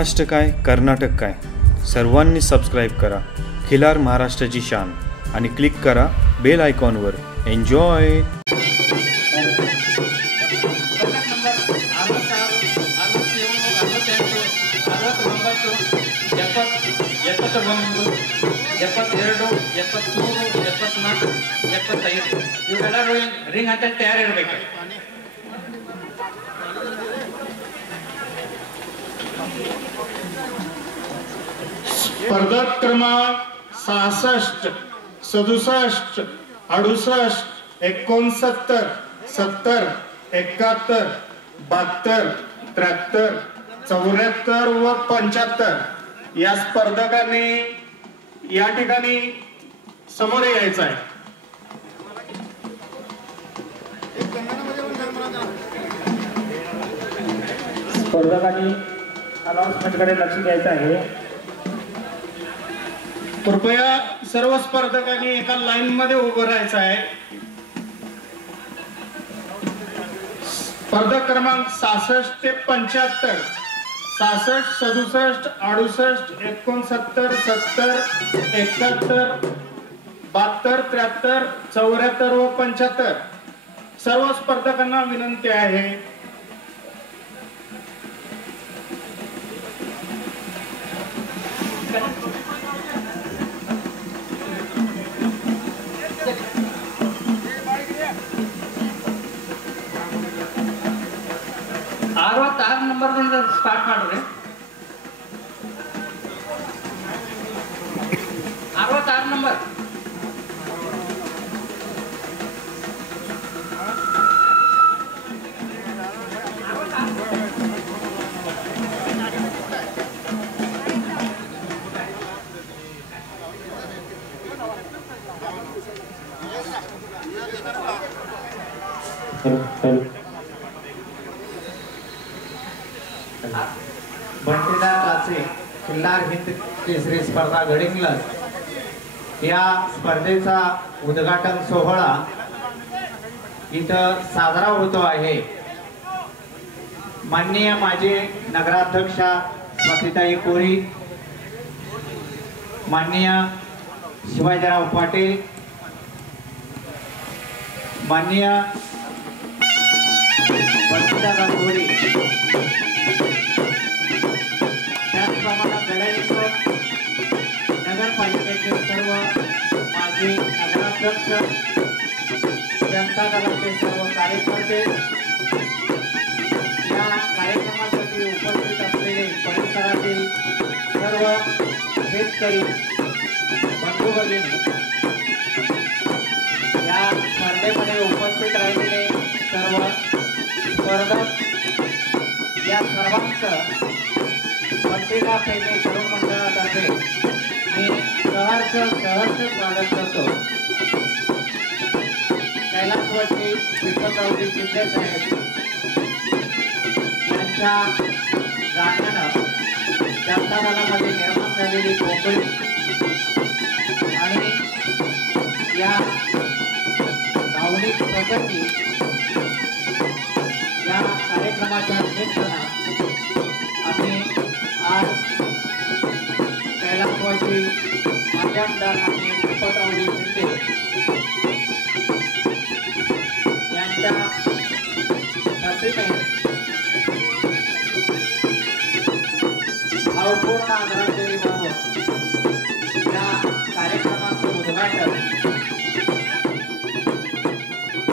महाराष्ट्र काय कर्नाटक काय सर्वांनी सबस्क्राईब करा खिलार महाराष्ट्राची शान आणि क्लिक करा बेल आयकॉनवर. एन्जॉय. ರಿಂಗ್ ಅಂತ ತಯಾರಿರಬೇಕು. स्पर्धक क्रमांक 66, 67, 68, 69, 70, 71, 72, 73, 74 व 75 या स्पर्धकांनी या ठिकाणी समोर यायचं आहे. स्पर्धकांनी अनाउन्समेंटकडे लक्ष द्यायचं आहे. कृपया सर्व स्पर्धकांनी एका लाईन मध्ये उभं राहायचं आहे. स्पर्धक क्रमांक 66 ते 75, 66, 67, 68, 69, 70, 71, 72, 73, 74 व 75 सर्व स्पर्धकांना विनंती आहे ನಂಬರ್ನಿಂದ ಸ್ಟಾರ್ಟ್ ಮಾಡ್ರಿ. 66 ನಂಬರ್. बंटीदार काचे खिल्लार हिंद केसरी स्पर्धा गडिंग्लज या स्पर्धेचा उद्घाटन सोहळा इथं साजरा होतो आहे. माननीय माजी नगराध्यक्षा स्वातीताई कोरी, माननीय शिवाजीराव पाटील, माननीय बंटीदादा कोरी, नगरपालिकेचे सर्व माजी नगराध्यक्ष, जनता दलाचे सर्व कार्यकर्ते, या कार्यक्रमासाठी उपस्थित असलेले परिसरातील सर्व शेतकरी बंधू भगिनी, या स्पर्धेमध्ये उपस्थित राहिलेले सर्व स्पर्धक, या सर्वांचं बंटीदार पैसे तरुण मंडळातर्फे मी सहर्ष स्वागत करतो. कैलासवासी दीपकरावजी शिंदे साहेब यांच्या गाण्यानं जनता दलामध्ये निर्माण झालेली पोकळी आणि या भावनिक प्रसंगी या कार्यक्रमाच्या निमित्तानं आम्ही आज कैलासवासी माध्यमदार माननीय दीपकरावजी शिंदे यांच्या प्रतिमे भावपूर्ण आदरांजली वाहून या कार्यक्रमाचं उद्घाटन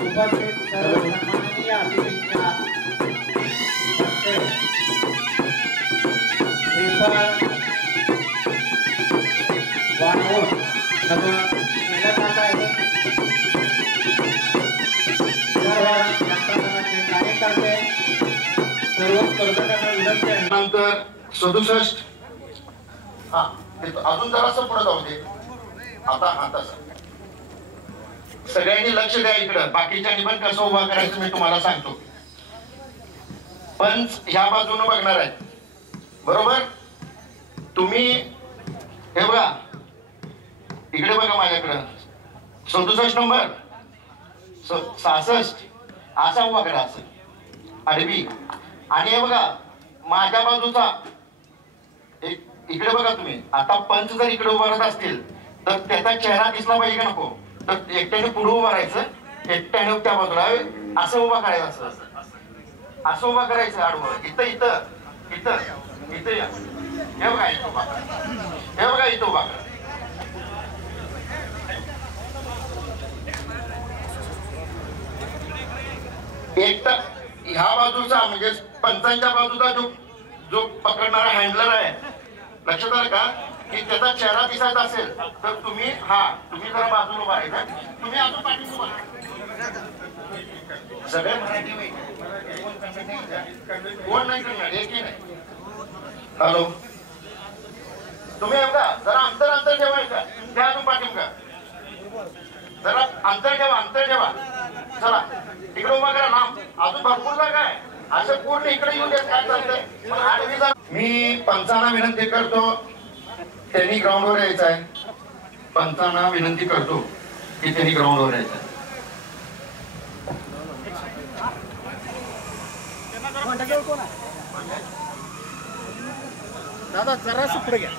उपस्थित सर्व सन्माननीय अतिथींच्या हस्ते श्रीफळ वाढवून केलं जात आहे. सर्व जनता दलाचे कार्यकर्ते, सर्व स्पर्धकांना विनंती आहे. नंतर 67 अजून जरासं पुढे जाऊ दे. आता सगळ्यांनी लक्ष द्या इकडं. बाकीच्यांनी पण कसं उभा करायचं मी तुम्हाला सांगतो. पण ह्या बाजूने बघणार आहेत बरोबर. तुम्ही हे बघा इकडे बघा माझ्याकडं 67 नंबर 66 असा उभा करा असं आडवी. आणि हे बघा माझ्या बाजूचा इकडे बघा तुम्ही, आता पंच जर इकडे उभा राहत असतील तर त्याचा चेहरा दिसला पाहिजे का नको? तर एकट्याने पुढे उभा राहायचं, एकट्याने त्या बाजूला असं उभा करायचं, असं उभा करायचं आडवं. इथं इथं इथं इथं या, हे बघा इथं उभा करा, हे बघा इथं उभा करा. एकटा ह्या बाजूचा म्हणजे पंचांच्या बाजूचा जो पकडणारा हँडलर आहे, लक्षात आलं का, की त्याचा चेहरा दिसायचा असेल तर तुम्ही जरा बाजूला उभा आहे, तुम्ही अजून पाठीशी उभा आहे. सगळे मराठी कोण नाही करणार, एकही नाही. हॅलो, तुम्ही बघा जरा अंतर ठेवायचं, त्या अजून पाठीमागा जरा अंतर ठेवा. चला इकडे उभा करा, लांब अजून भरपूर जागा आहे, असं पूर्ण इकडे येऊन देत काय चालतंय. मी पंचांना विनंती करतो, त्यांनी ग्राउंडवर यायचं आहे. पंचांना विनंती करतो की त्यांनी ग्राउंडवर यायचं आहे. दादा जरासं पुढे घ्या.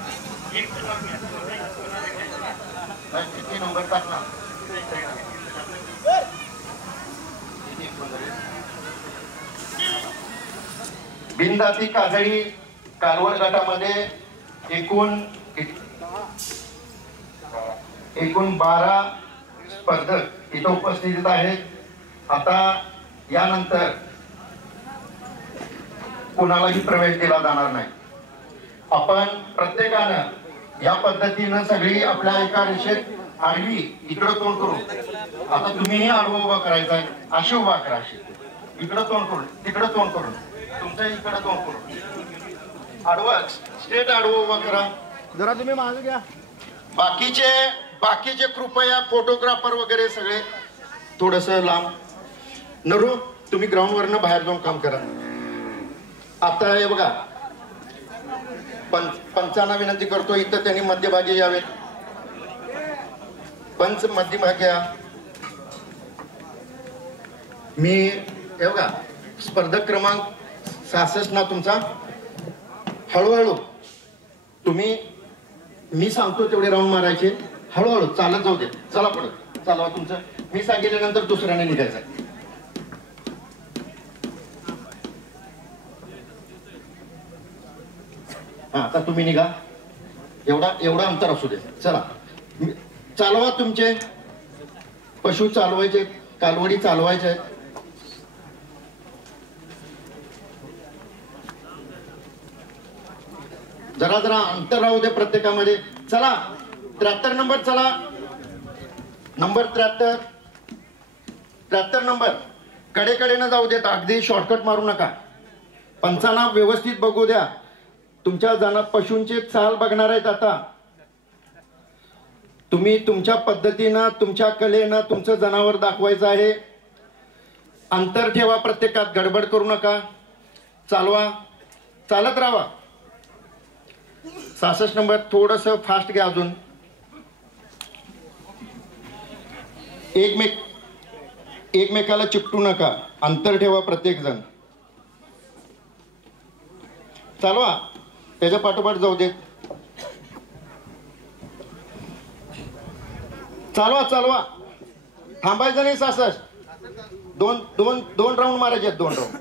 किती नंबर टाकला? बिनदाती काजळी कालवड गटामध्ये एकूण 12 स्पर्धक इथं उपस्थित आहेत. आता यानंतर कोणालाही प्रवेश दिला जाणार नाही. आपण प्रत्येकानं या पद्धतीनं सगळी आपल्या एका रेषेत आडवी इकडं तोंड करू. आता तुम्हीही आडवं उभा करायचा आहे, अशी उभा करा, अशी इकडं तोंड करून तिकडं तोंड करून तुमचं इकडं तोंड करून आडवं स्ट्रेट आडवं उभा करा. जरा तुम्ही मागे घ्या. बाकीचे कृपया फोटोग्राफर वगैरे सगळे थोडस लांब. नरू तुम्ही ग्राउंड वरनं बाहेर जाऊन काम करा. आता हे बघा, पंचांना विनंती करतो इथं त्यांनी मध्यभागी यावेत. पंच मध्यभागी या. मी हे बघा स्पर्धक क्रमांक 66 ना तुमचा. हळूहळू तुम्ही, मी सांगतो तेवढे राऊंड मारायचे, हळूहळू चालत जाऊ दे. चला पुढे चालवा तुमचं, मी सांगितल्यानंतर दुसऱ्याने निघायचं. हा आता तुम्ही निघा, एवढा अंतर असू दे. चला चालवा, तुमचे पशु चालवायचे, कालवडी चालवायचे. जरा अंतर राहू दे प्रत्येकामध्ये. चला 73 नंबर, चला नंबर 73 नंबर. कडेकडेनं जाऊ देत, अगदी शॉर्टकट मारू नका. पंचांना व्यवस्थित बघू द्या. तुमच्या पशूंचे चाल बघणार आहेत. आता तुम्ही तुमच्या पद्धतीनं, तुमच्या कलेनं तुमचं जनावर दाखवायचं आहे. अंतर ठेवा, प्रत्येकात गडबड करू नका. चालवा, चालत राहा. 66 नंबर थोडस फास्ट घ्या अजून. एकमेकाला चिकटू नका, अंतर ठेवा प्रत्येक जण. चालवा, त्याच्या पाठोपाठ जाऊ देत. चालवा, थांबायचं नाही. 66 दोन राऊंड मारायचे, 2 राऊंड.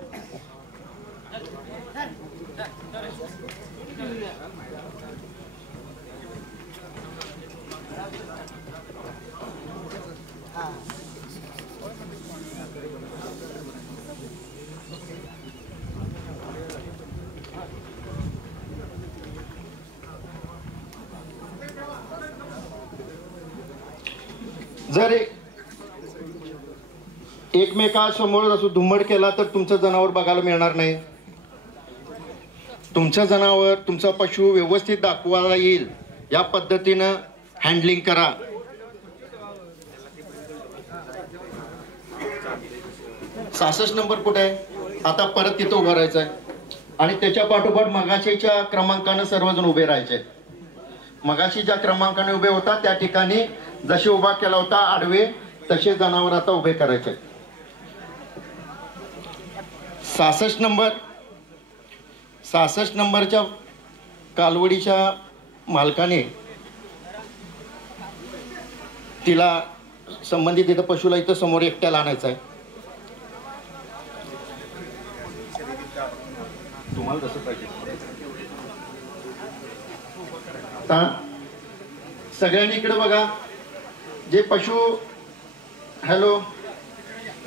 जर एकमेकासमोर असं धुम्मड केला तर तुमचं जनावर बघायला मिळणार नाही. तुमचं जनावर, तुमचा पशु व्यवस्थित दाखवायला येईल या पद्धतीनं हँडलिंग करा. सासष्ट नंबर कुठे आहे? आता परत तिथं उभं राहायचं आहे आणि त्याच्या पाठोपाठ मगाशीच्या क्रमांकानं सर्वजण उभे राहायचे. मगाशी ज्या क्रमांकाने उभे होता त्या ठिकाणी जसे उभा केला होता आडवे, तसे जनावर आता उभे करायचे. 66 नंबरच्या कालवडीच्या मालकाने तिला संबंधित इथं पशुला इथं समोर एकट्याला आणायचं आहे. तुम्हाला कसं पाहिजे आता सगळ्यांनी इकडे बघा. जे पशु हॅलो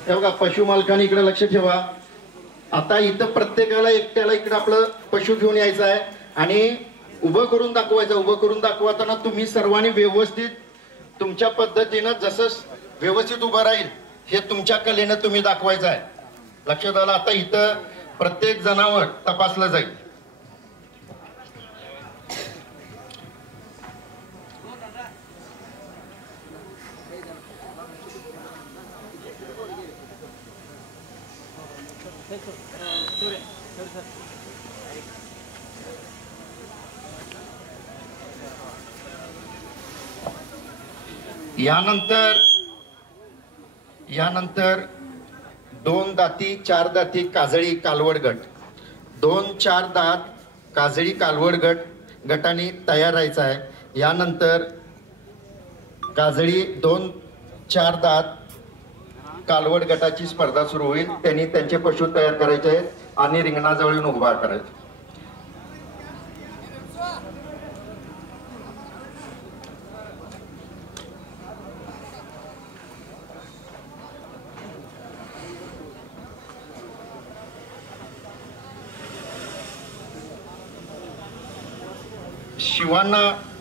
हे बघा, पशु मालकाने इकडे लक्ष ठेवा. आता इथं प्रत्येकाला एकट्याला इकडे आपलं पशु घेऊन यायचं आहे आणि उभं करून दाखवायचं. उभं करून दाखवताना तुम्ही सर्वांनी व्यवस्थित तुमच्या पद्धतीनं जसं व्यवस्थित उभं राहील हे तुमच्या कलेनं तुम्ही दाखवायचं आहे. लक्षात आलं. आता इथं प्रत्येक जनावर तपासलं जाईल. यानंतर 2 दाती 4 दाती काजळी कालवड गट, 2-4 दात काजळी कालवड गटाने तयार राहायचा आहे. यानंतर काजळी 2-4 दात कालवड गटाची स्पर्धा सुरू होईल. त्यांनी त्यांचे पशु तयार करायचे आहेत आणि रिंगणाजवळ येऊन उभा करायचा.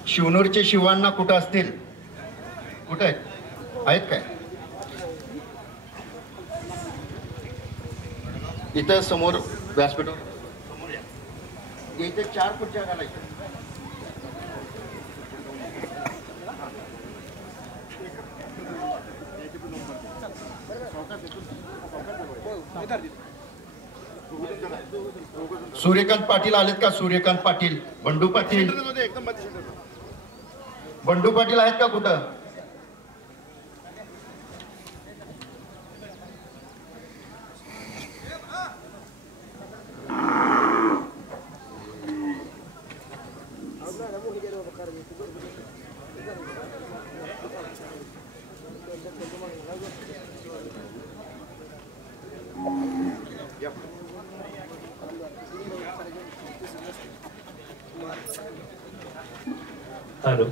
शिवनूरचे शिवांना कुठं असतील? कुठे आहेत काय? इथं समोर व्यासपीठावर समोर या. इथे 4 खुर्च्या घालायच्या. सूर्यकांत पाटील आलेत का? सूर्यकांत पाटील, बंडू पाटील, बंडू पाटील आहेत का कुठं? हॅलो.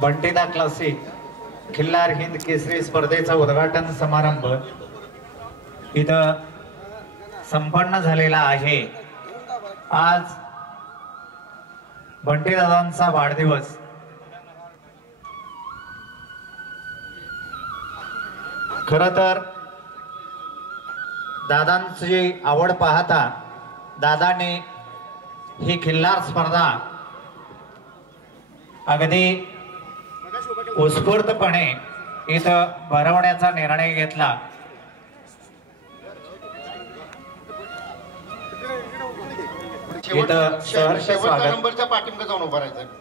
बंटीदा क्लासिक खिल्लार हिंद केसरी स्पर्धेचा उद्घाटन समारंभ इथं संपन्न झालेला आहे। आज बंटीदादांचा वाढदिवस। खरं तर दादांची आवड पाहता दादाने ही खिल्लार स्पर्धा अगदी उत्स्फूर्तपणे इथं भरवण्याचा निर्णय घेतला। इथं सहर्ष शेवटच्या स्वागत। नंबरच्या पाठीमागे जाऊन उभं राहायचं।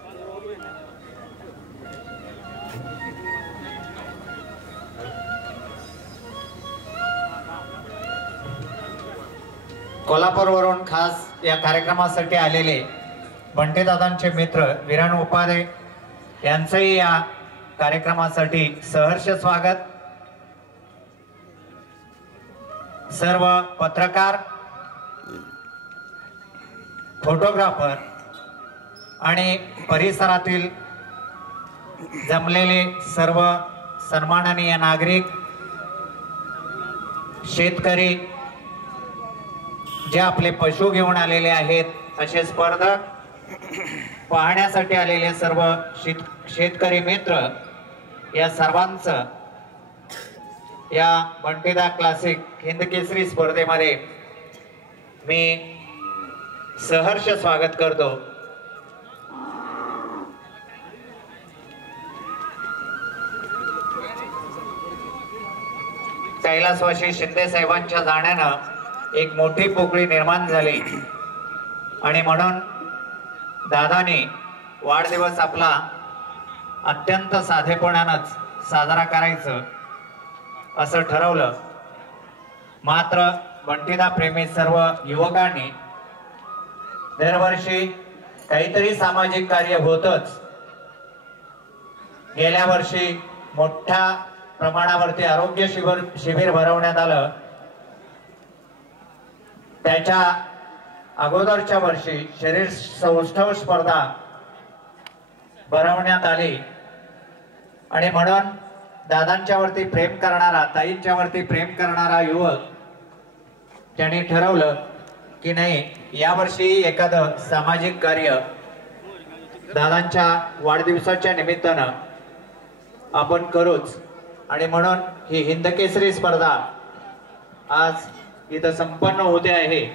कोल्हापूरवरून खास या कार्यक्रमासाठी आलेले बंटीदादांचे मित्र विरान उपाध्ये यांचंही या कार्यक्रमासाठी सहर्ष स्वागत। सर्व पत्रकार, फोटोग्राफर आणि परिसरातील जमलेले सर्व सन्माननीय नागरिक, शेतकरी, जे आपले पशु घेऊन आलेले आहेत, असे स्पर्धक, पाहण्यासाठी आलेले सर्व शेतकरी मित्र, या सर्वांचं या बंटीदा क्लासिक हिंद केसरी स्पर्धेमध्ये मी सहर्ष स्वागत करतो। कैलासवासी शिंदे साहेबांच्या जाण्यानं एक मोठी पोकळी निर्माण झाली आणि म्हणून दादाने वाढदिवस आपला अत्यंत साधेपणानंच साजरा करायचं असं ठरवलं। मात्र बंटीदा प्रेमी सर्व युवकांनी दरवर्षी काहीतरी सामाजिक कार्य होतच। गेल्या वर्षी मोठ्या प्रमाणावरती आरोग्य शिबिर भरवण्यात आलं। त्याच्या अगोदरच्या वर्षी शरीर सौष्ठव स्पर्धा भरवण्यात आली आणि म्हणून दादांच्या वरती प्रेम करणारा, ताईंच्या वरती प्रेम करणारा युवक त्यांनी ठरवलं की नाही, यावर्षी एखादं सामाजिक कार्य दादांच्या वाढदिवसाच्या निमित्तानं आपण करूच। आणि म्हणून ही हिंद केसरी स्पर्धा आज इथं संपन्न होते आहे।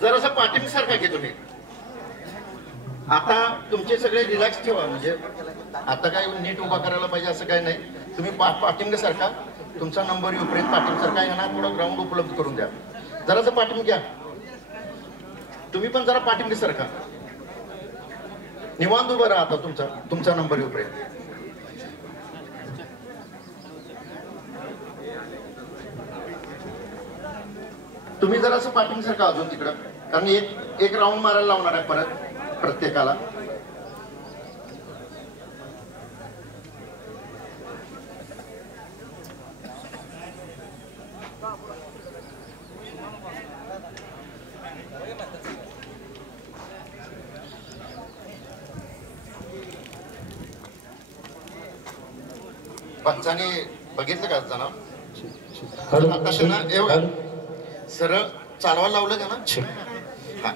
जरासं पाठीमागे घे तुम्ही। आता तुमचे सगळे रिलॅक्स ठेवा, म्हणजे आता काय नीट उभा करायला पाहिजे असं काय नाही। तुम्ही पाठीमागे सारखा, तुमचा नंबर येऊपर्यंत पाठीमागे सारखा येणार, थोडं ग्राउंड उपलब्ध करून द्या। जरासं पाठीमागे घ्या तुम्ही पण, जरा पाठीमागे सारखा निवांत उभं राहा। आता तुमचा नंबर येऊपर्यंत तुम्ही जरासं पाठीमागे सारखा अजून तिकडं, कारण एक राऊंड मारायला लावणार आहे परत प्रत्येकाला। पंचाने बघितलं का जण आता ना, हे बघा सरळ चालवायला लावलं का ना। हा,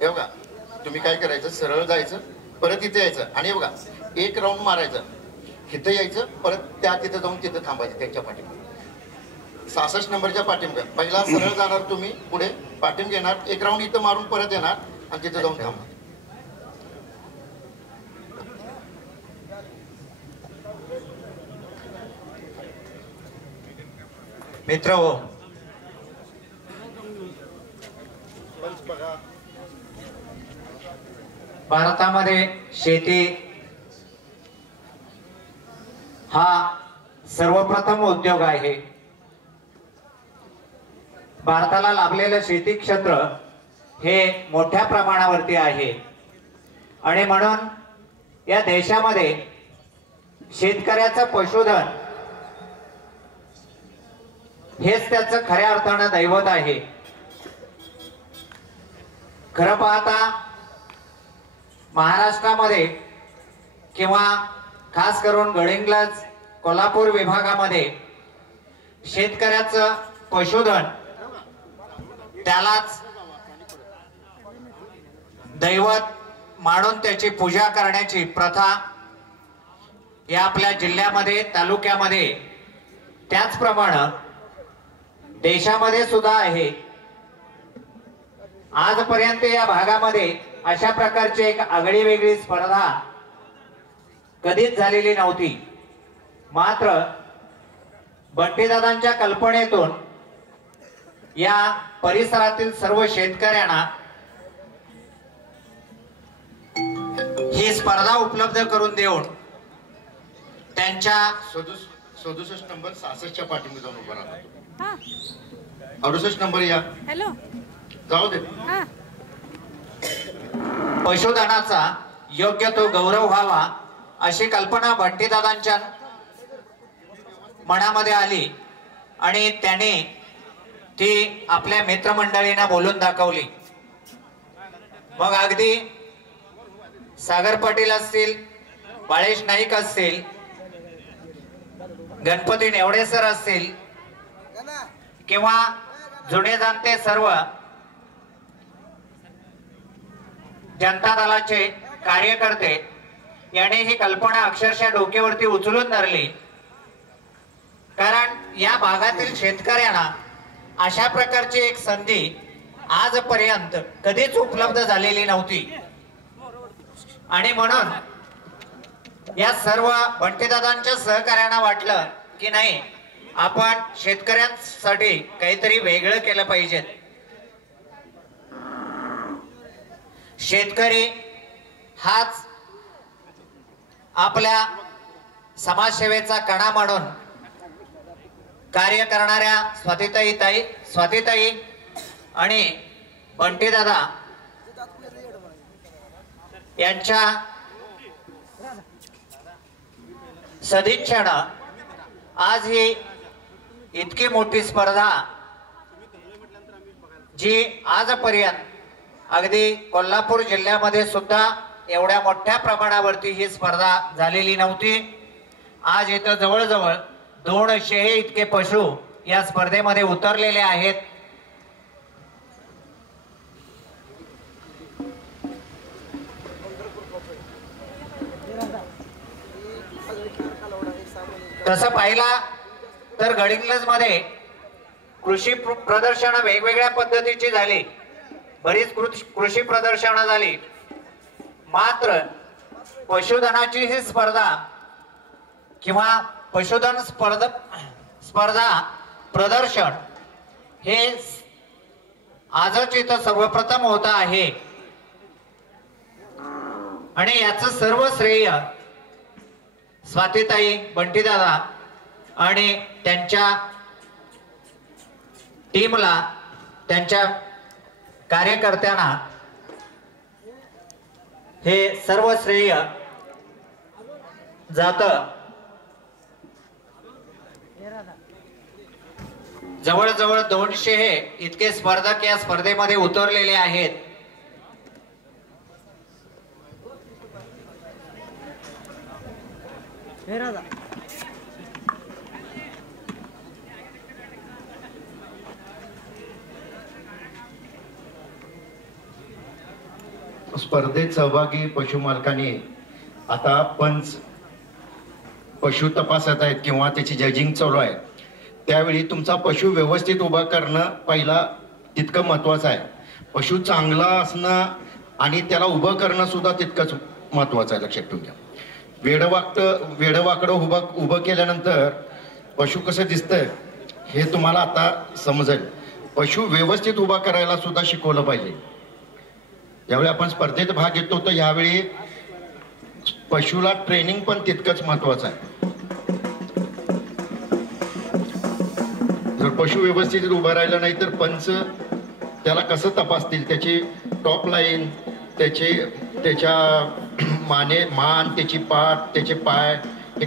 हे बघा तुम्ही काय करायचं, सरळ जायचं, परत इथे यायचं आणि हे बघा एक राऊंड मारायचं, इथं यायचं, परत तिथं जाऊन तिथं थांबायचं त्यांच्या पाठीमागे। 66 नंबरच्या पाठीमागे पहिला सरळ जाणार तुम्ही, पुढे पाठीमागे येणार, एक राऊंड इथं मारून परत येणार आणि तिथं जाऊन थांबा। मित्र हो, भारतामध्ये शेती हा सर्वप्रथम उद्योग आहे। भारताला लाभलेलं शेती क्षेत्र हे मोठ्या प्रमाणावरती आहे आणि म्हणून या देशामध्ये शेतकऱ्याचं पशुधन हेच त्याचं खऱ्या अर्थानं दैवत आहे। खरं पाहता महाराष्ट्रामध्ये किंवा खास करून गडिंग्लज कोल्हापूर विभागामध्ये शेतकऱ्याचं पशुधन त्यालाच दैवत मानून त्याची पूजा करण्याची प्रथा या आपल्या जिल्ह्यामध्ये तालुक्यामध्ये त्याचप्रमाणे देशामध्ये सुद्धा आहे। आजपर्यंत या भागामध्ये अशा प्रकारची एक आगळी वेगळी स्पर्धा कधीच झालेली नव्हती। मात्र बंटीदादांच्या कल्पनेतून या परिसरातील सर्व शेतकऱ्यांना ही स्पर्धा उपलब्ध करून देऊन त्यांच्या 67 नंबर 66च्या पाठीमध्ये जाऊन उभा राहतो। 68 नंबर या हॅलो जाऊ दे। पशुधनाचा योग्य तो गौरव व्हावा अशी कल्पना बंटीदादांच्या मनामध्ये आली आणि त्याने ती आपल्या मित्रमंडळींना बोलून दाखवली। मग अगदी सागर पाटील असतील, बाळेश नाईक असतील, गणपती नेवडे सर असतील किंवा जुने जाणते सर्व जनता दलाचे कार्यकर्ते यांनी ही कल्पना अक्षरशः डोक्यावरती उचलून धरली। कारण या भागातील शेतकऱ्यांना अशा प्रकारची एक संधी आजपर्यंत कधीच उपलब्ध झालेली नव्हती आणि म्हणून या सर्व बंटीदादांच्या सहकार्यांना वाटलं की नाही, आपण शेतकऱ्यांसाठी काहीतरी वेगळं केलं पाहिजे। शेतकरी हाच आपल्या समाजसेवेचा कणा म्हणून कार्य करणाऱ्या स्वातीताई आणि बंटीदादा यांच्या सदिच्छेने आज ही इतकी मोठी स्पर्धा जी आजपर्यंत अगदी कोल्हापूर जिल्ह्यामध्ये सुद्धा एवढ्या मोठ्या प्रमाणावरती ही स्पर्धा झालेली नव्हती। आज इथं जवळजवळ 200 इतके पशु या स्पर्धेमध्ये उतरलेले आहेत। तसं पाहिला तर गडिंग्लज मध्ये कृषी प्रदर्शनं वेगवेगळ्या पद्धतीची झाली, बरीच कृषी प्रदर्शनं झाली। मात्र पशुधनाची ही स्पर्धा किंवा पशुधन स्पर्धा प्रदर्शन हे आजच इथं सर्वप्रथम होत आहे आणि याचं सर्व श्रेय स्वातीताई, बंटीदादा आणि त्यांच्या टीमला, त्यांच्या कार्यकर्त्यांना हे सर्व श्रेय जातं। जवळजवळ 200 इतके स्पर्धक या स्पर्धेमध्ये उतरलेले आहेत। स्पर्धेत सहभागी पशुमालकांनी आता पंच पशु तपासत आहेत किंवा त्याची जजिंग चालू आहे, त्यावेळी तुमचा पशु व्यवस्थित उभा करणं पहिला तितकं महत्वाचं आहे। पशु चांगला असणं आणि त्याला उभं करणं सुद्धा तितकंच महत्वाचं आहे, लक्षात ठेवून घ्या। वेडवाकडं उभं केल्यानंतर पशु कसं दिसतंय हे तुम्हाला आता समजेल। पशु व्यवस्थित उभा करायला सुद्धा शिकवलं पाहिजे। ज्यावेळी आपण स्पर्धेत भाग घेतो तर यावेळी पशुला ट्रेनिंग पण तितकंच महत्वाचं आहे। जर पशु व्यवस्थित उभा राहिला नाही तर पंच त्याला कसं तपासतील, त्याची टॉप लाईन, त्याच्या मान, त्याची पाठ, त्याचे पाय हे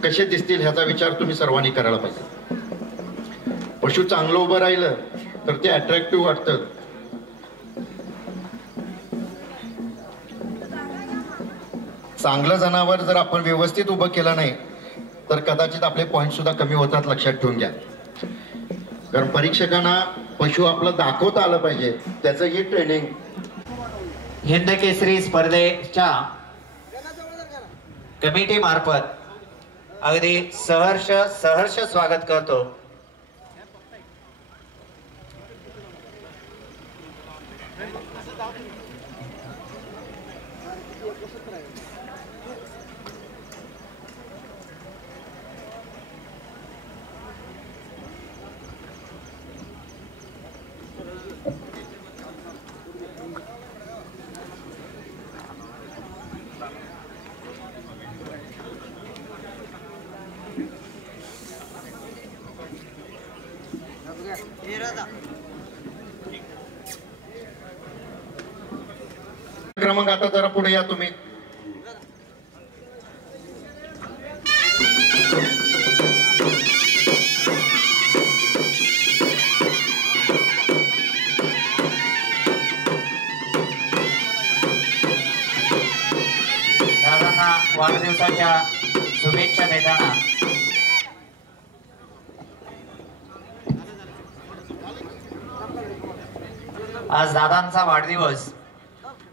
कसे दिसतील ह्याचा विचार तुम्ही सर्वांनी करायला पाहिजे। पशु चांगलं उभं राहिलं तर ते अट्रॅक्टिव्ह वाटतं। चांगलं जनावर जर आपण व्यवस्थित उभं केलं नाही तर कदाचित आपले पॉईंट सुद्धा कमी होतात, लक्षात ठेवून घ्या. कारण परीक्षकांना पशु आपलं दाखवता आलं पाहिजे, त्याचं ही ट्रेनिंग. हिंद केसरी स्पर्धेच्या कमिटी मार्फत अगदी सहर्ष स्वागत करतो. क्रमांक आता जरा पुढे या तुम्ही. दादांना वाढदिवसाच्या शुभेच्छा देताना आज दादांचा वाढदिवस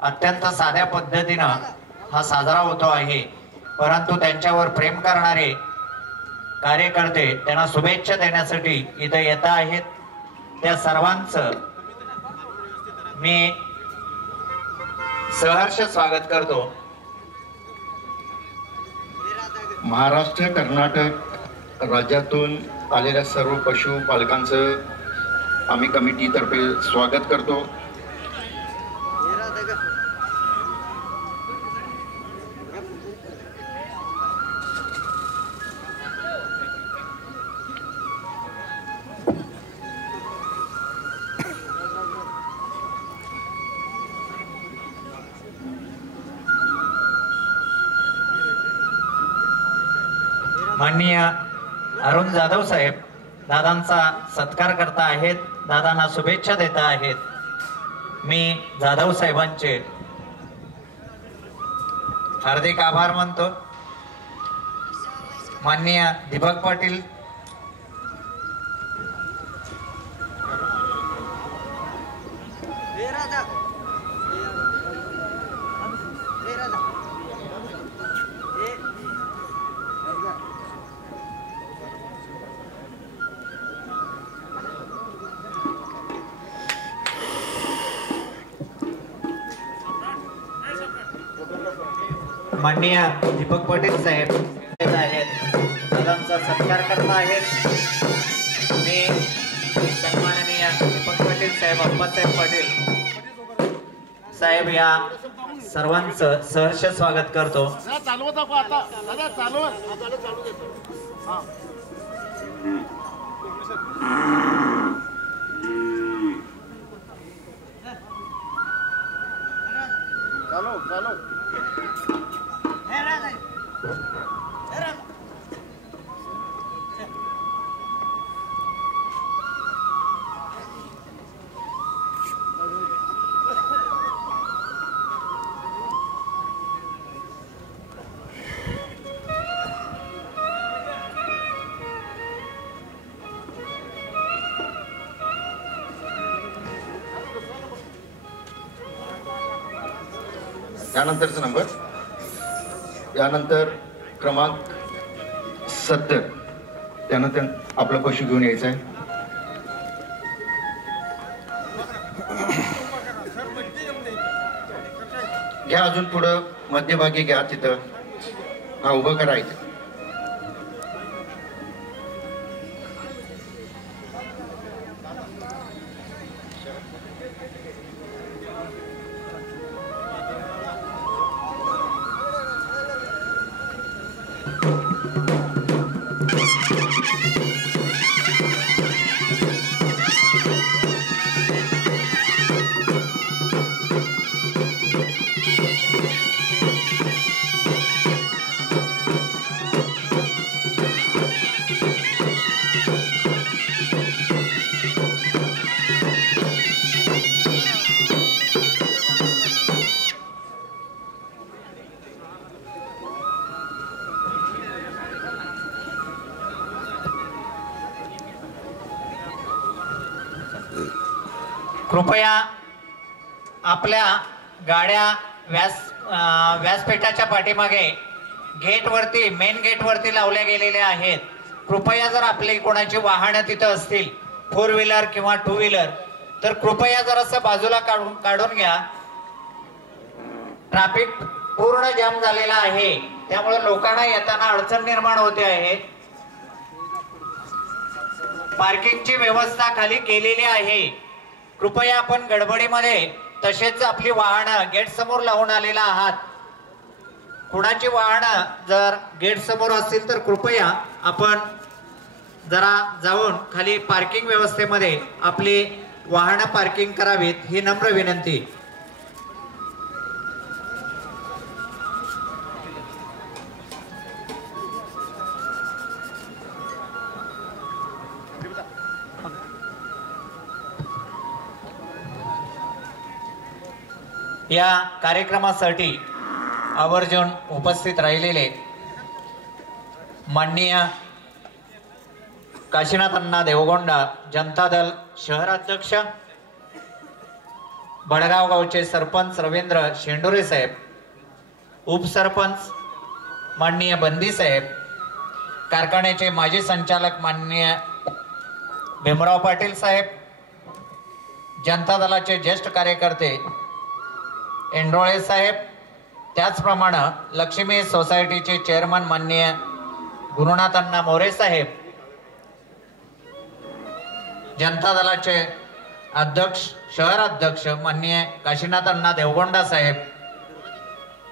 अत्यंत साध्या पद्धतीनं हा साजरा होतो आहे, परंतु त्यांच्यावर प्रेम करणारे कार्यकर्ते त्यांना शुभेच्छा देण्यासाठी इथे येत आहेत. त्या सर्वांचं मी सहर्ष स्वागत करतो. महाराष्ट्र, कर्नाटक राज्यातून आलेल्या सर्व पशु पालकांचं आम्ही कमिटीतर्फे स्वागत करतो. माननीय अरुण जाधव साहेब दादांचा सत्कार करता आहेत, दादांना शुभेच्छा देता आहेत. मी जाधव साहेबांचे हार्दिक आभार मानतो. माननीय दीपक पाटील माननीय दीपक पाटील साहेब येत आहेत, दादांचा सत्कार करत आहेत. मी सन्माननीय दीपक पाटील साहेब, अप्पासाहेब पाटील साहेब या सर्वांचं सहर्ष स्वागत करतो. यानंतरचा नंबर, यानंतर क्रमांक 70, त्यानंतर आपलं पशु घेऊन यायचं आहे. घ्या अजून पुढं मध्यभागी घ्या, तिथं हा उभं करायचं. कृपया आपल्या गाड्या व्यासपीठाच्या पाठीमागे गेटवरती, मेन गेटवरती लावल्या गेलेल्या आहेत. कृपया जर आपली कोणाची वाहनं तिथं असतील, 4 व्हीलर किंवा 2 व्हीलर, तर कृपया जरासं बाजूला काढून घ्या. ट्रॅफिक पूर्ण जाम झालेला आहे, त्यामुळे लोकांना येताना अडचण निर्माण होते आहे. पार्किंगची व्यवस्था खाली केलेली आहे. कृपया आपण गडबडीमध्ये तसेच आपली वाहनं गेट समोर लावून आलेला आहात. कुणाची वाहनं जर गेट समोर असतील तर कृपया आपण जरा जाऊन खाली पार्किंग व्यवस्थेमध्ये आपली वाहनं पार्किंग करावीत, ही नम्र विनंती. या कार्यक्रमासाठी आवर्जून उपस्थित राहिलेले माननीय काशीनाथ अण्णा देवगोंडा जनता दल शहराध्यक्ष, बडगाव गावचे सरपंच रवींद्र शेंडुरे साहेब, उपसरपंच माननीय बंदी साहेब, कारखान्याचे माजी संचालक माननीय भीमराव पाटील साहेब, जनता दलाचे ज्येष्ठ कार्यकर्ते एंड्रोळे साहेब, त्याचप्रमाणे लक्ष्मी सोसायटीचे चेअरमन माननीय गुरुनाथ अण्णा मोरे साहेब, जनता दलाचे अध्यक्ष शहर अध्यक्ष माननीय काशीनाथ अण्णा देवगोंडा साहेब,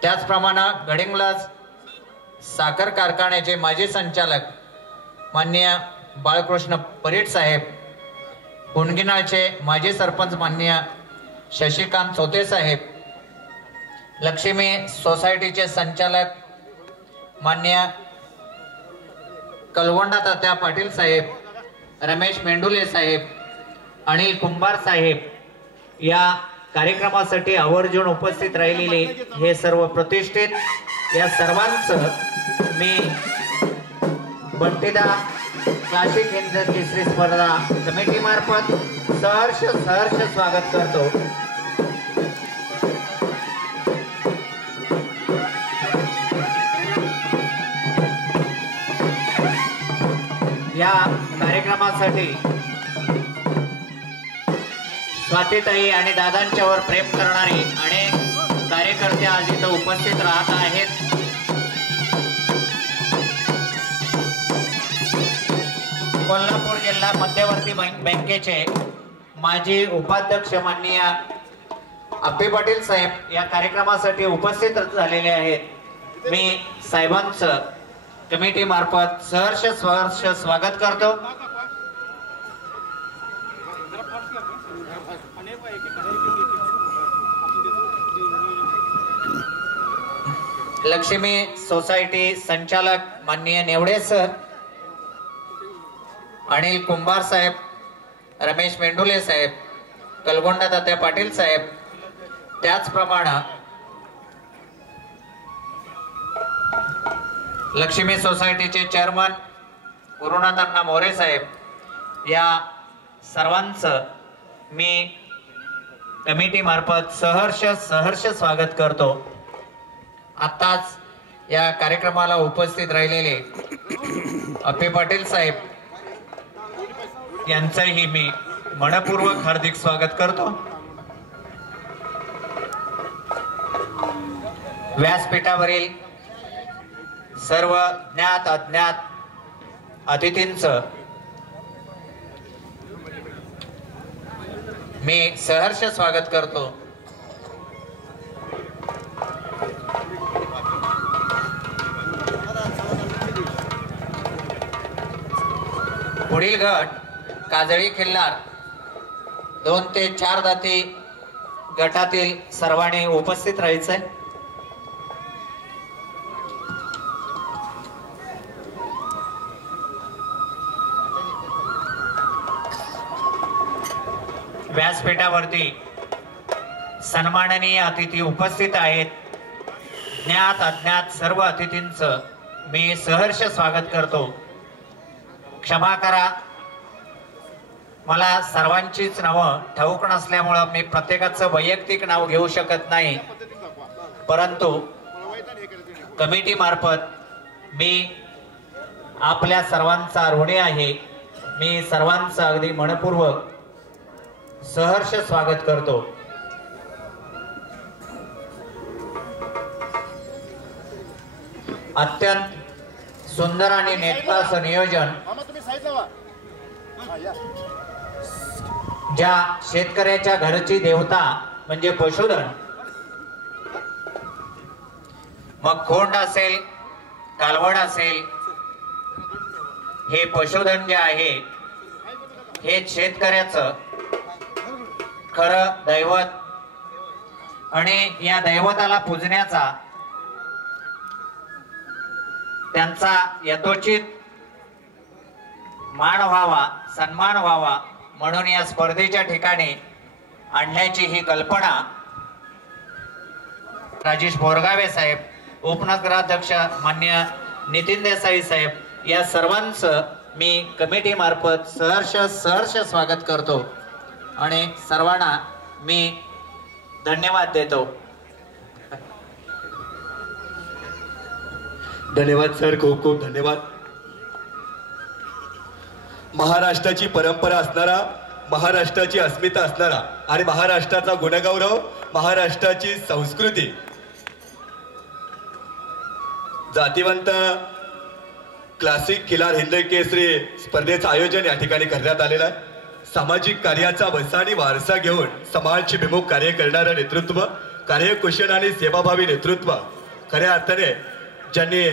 त्याचप्रमाणे गडिंग्लज साखर कारखान्याचे माजी संचालक माननीय बाळकृष्ण परीट साहेब, कुणगिनाळचे माजी सरपंच माननीय शशिकांत चोते साहेब, लक्ष्मी सोसायटीचे संचालक माननीय कलगोंडा तात्या पाटील साहेब, रमेश मेंडुले साहेब, अनिल कुंभार साहेब, या कार्यक्रमासाठी आवर्जून उपस्थित राहिलेले हे सर्व प्रतिष्ठित, या सर्वांचं मी बंटीदा क्लासिक हिंद केसरी स्पर्धा कमिटी मार्फत सहर्ष स्वागत करतो. या कार्यक्रमासाठी स्वातीताई आणि दादांच्यावर प्रेम करणारे अनेक कार्यकर्ते आज इथं उपस्थित राहत आहेत. कोल्हापूर जिल्हा मध्यवर्ती बँकेचे माजी उपाध्यक्ष माननीय अप्पे पाटील साहेब या कार्यक्रमासाठी उपस्थित झालेले आहेत. मी साहेबांचं कमिटी मार्फत सहर्ष स्वागत करतो. लक्ष्मी सोसायटी संचालक माननीय नेवडे सर, अनिल कुंभार साहेब, रमेश मेंडुले साहेब, कलगोंडा तात्या पाटील साहेब, त्याचप्रमाणे लक्ष्मी सोसायटीचे चेअरमन गुरुनाथ अण्णा मोरे साहेब, या सर्वांचं मी कमिटी मार्फत सहर्ष स्वागत करतो. आताच या कार्यक्रमाला उपस्थित राहिलेले अप्पे पाटील साहेब यांचंही मी मनपूर्वक हार्दिक स्वागत करतो. व्यासपीठावरील सर्व ज्ञात अज्ञात अतिथींचं मी सहर्ष स्वागत करतो. पुढील गट काजळी खिल्लार 2 ते 4 दाती गटातील सर्वांनी उपस्थित राहायचंय. व्यासपीठावरती सन्माननीय अतिथी उपस्थित आहेत. ज्ञात अज्ञात सर्व अतिथींचं मी सहर्ष स्वागत करतो. क्षमा करा, मला सर्वांचीच नावं ठाऊक नसल्यामुळं मी प्रत्येकाचं वैयक्तिक नाव घेऊ शकत नाही, परंतु कमिटी मार्फत मी आपल्या सर्वांचा ऋणी आहे. मी सर्वांचं अगदी मनपूर्वक सहर्ष स्वागत करतो. अत्यंत सुंदर आणि नेटकं असं नियोजन ज्या शेतकऱ्याच्या घरची देवता म्हणजे पशुधन, मग खोंड असेल कालवड असेल, हे पशुधन जे आहे हे शेतकऱ्याचं खरं दैवत आणि या दैवताला पूजण्याचा त्यांचा यथोचित मान व्हावा, सन्मान व्हावा म्हणून या स्पर्धेच्या ठिकाणी आणण्याची ही कल्पना राजेश बोरगावे साहेब, उपनगराध्यक्ष मान्य नितीन देसाई साहेब या सर्वांचं मी कमिटी मार्फत सहर्ष स्वागत करतो आणि सर्वांना मी धन्यवाद देतो. धन्यवाद सर, खूप खूप धन्यवाद. महाराष्ट्राची परंपरा असणारा, महाराष्ट्राची अस्मिता असणारा आणि महाराष्ट्राचा गुणगौरव, महाराष्ट्राची संस्कृती, जातीवंत क्लासिक खिलार हिंद केसरी स्पर्धेचं आयोजन या ठिकाणी करण्यात आलेलं आहे. सामाजिक कार्याचा वसानी वारसा घेऊन समाजभिमुख कार्य करणारं नेतृत्व, कार्यकुशल आणि सेवाभावी नेतृत्व, खऱ्या अर्थाने ज्यांनी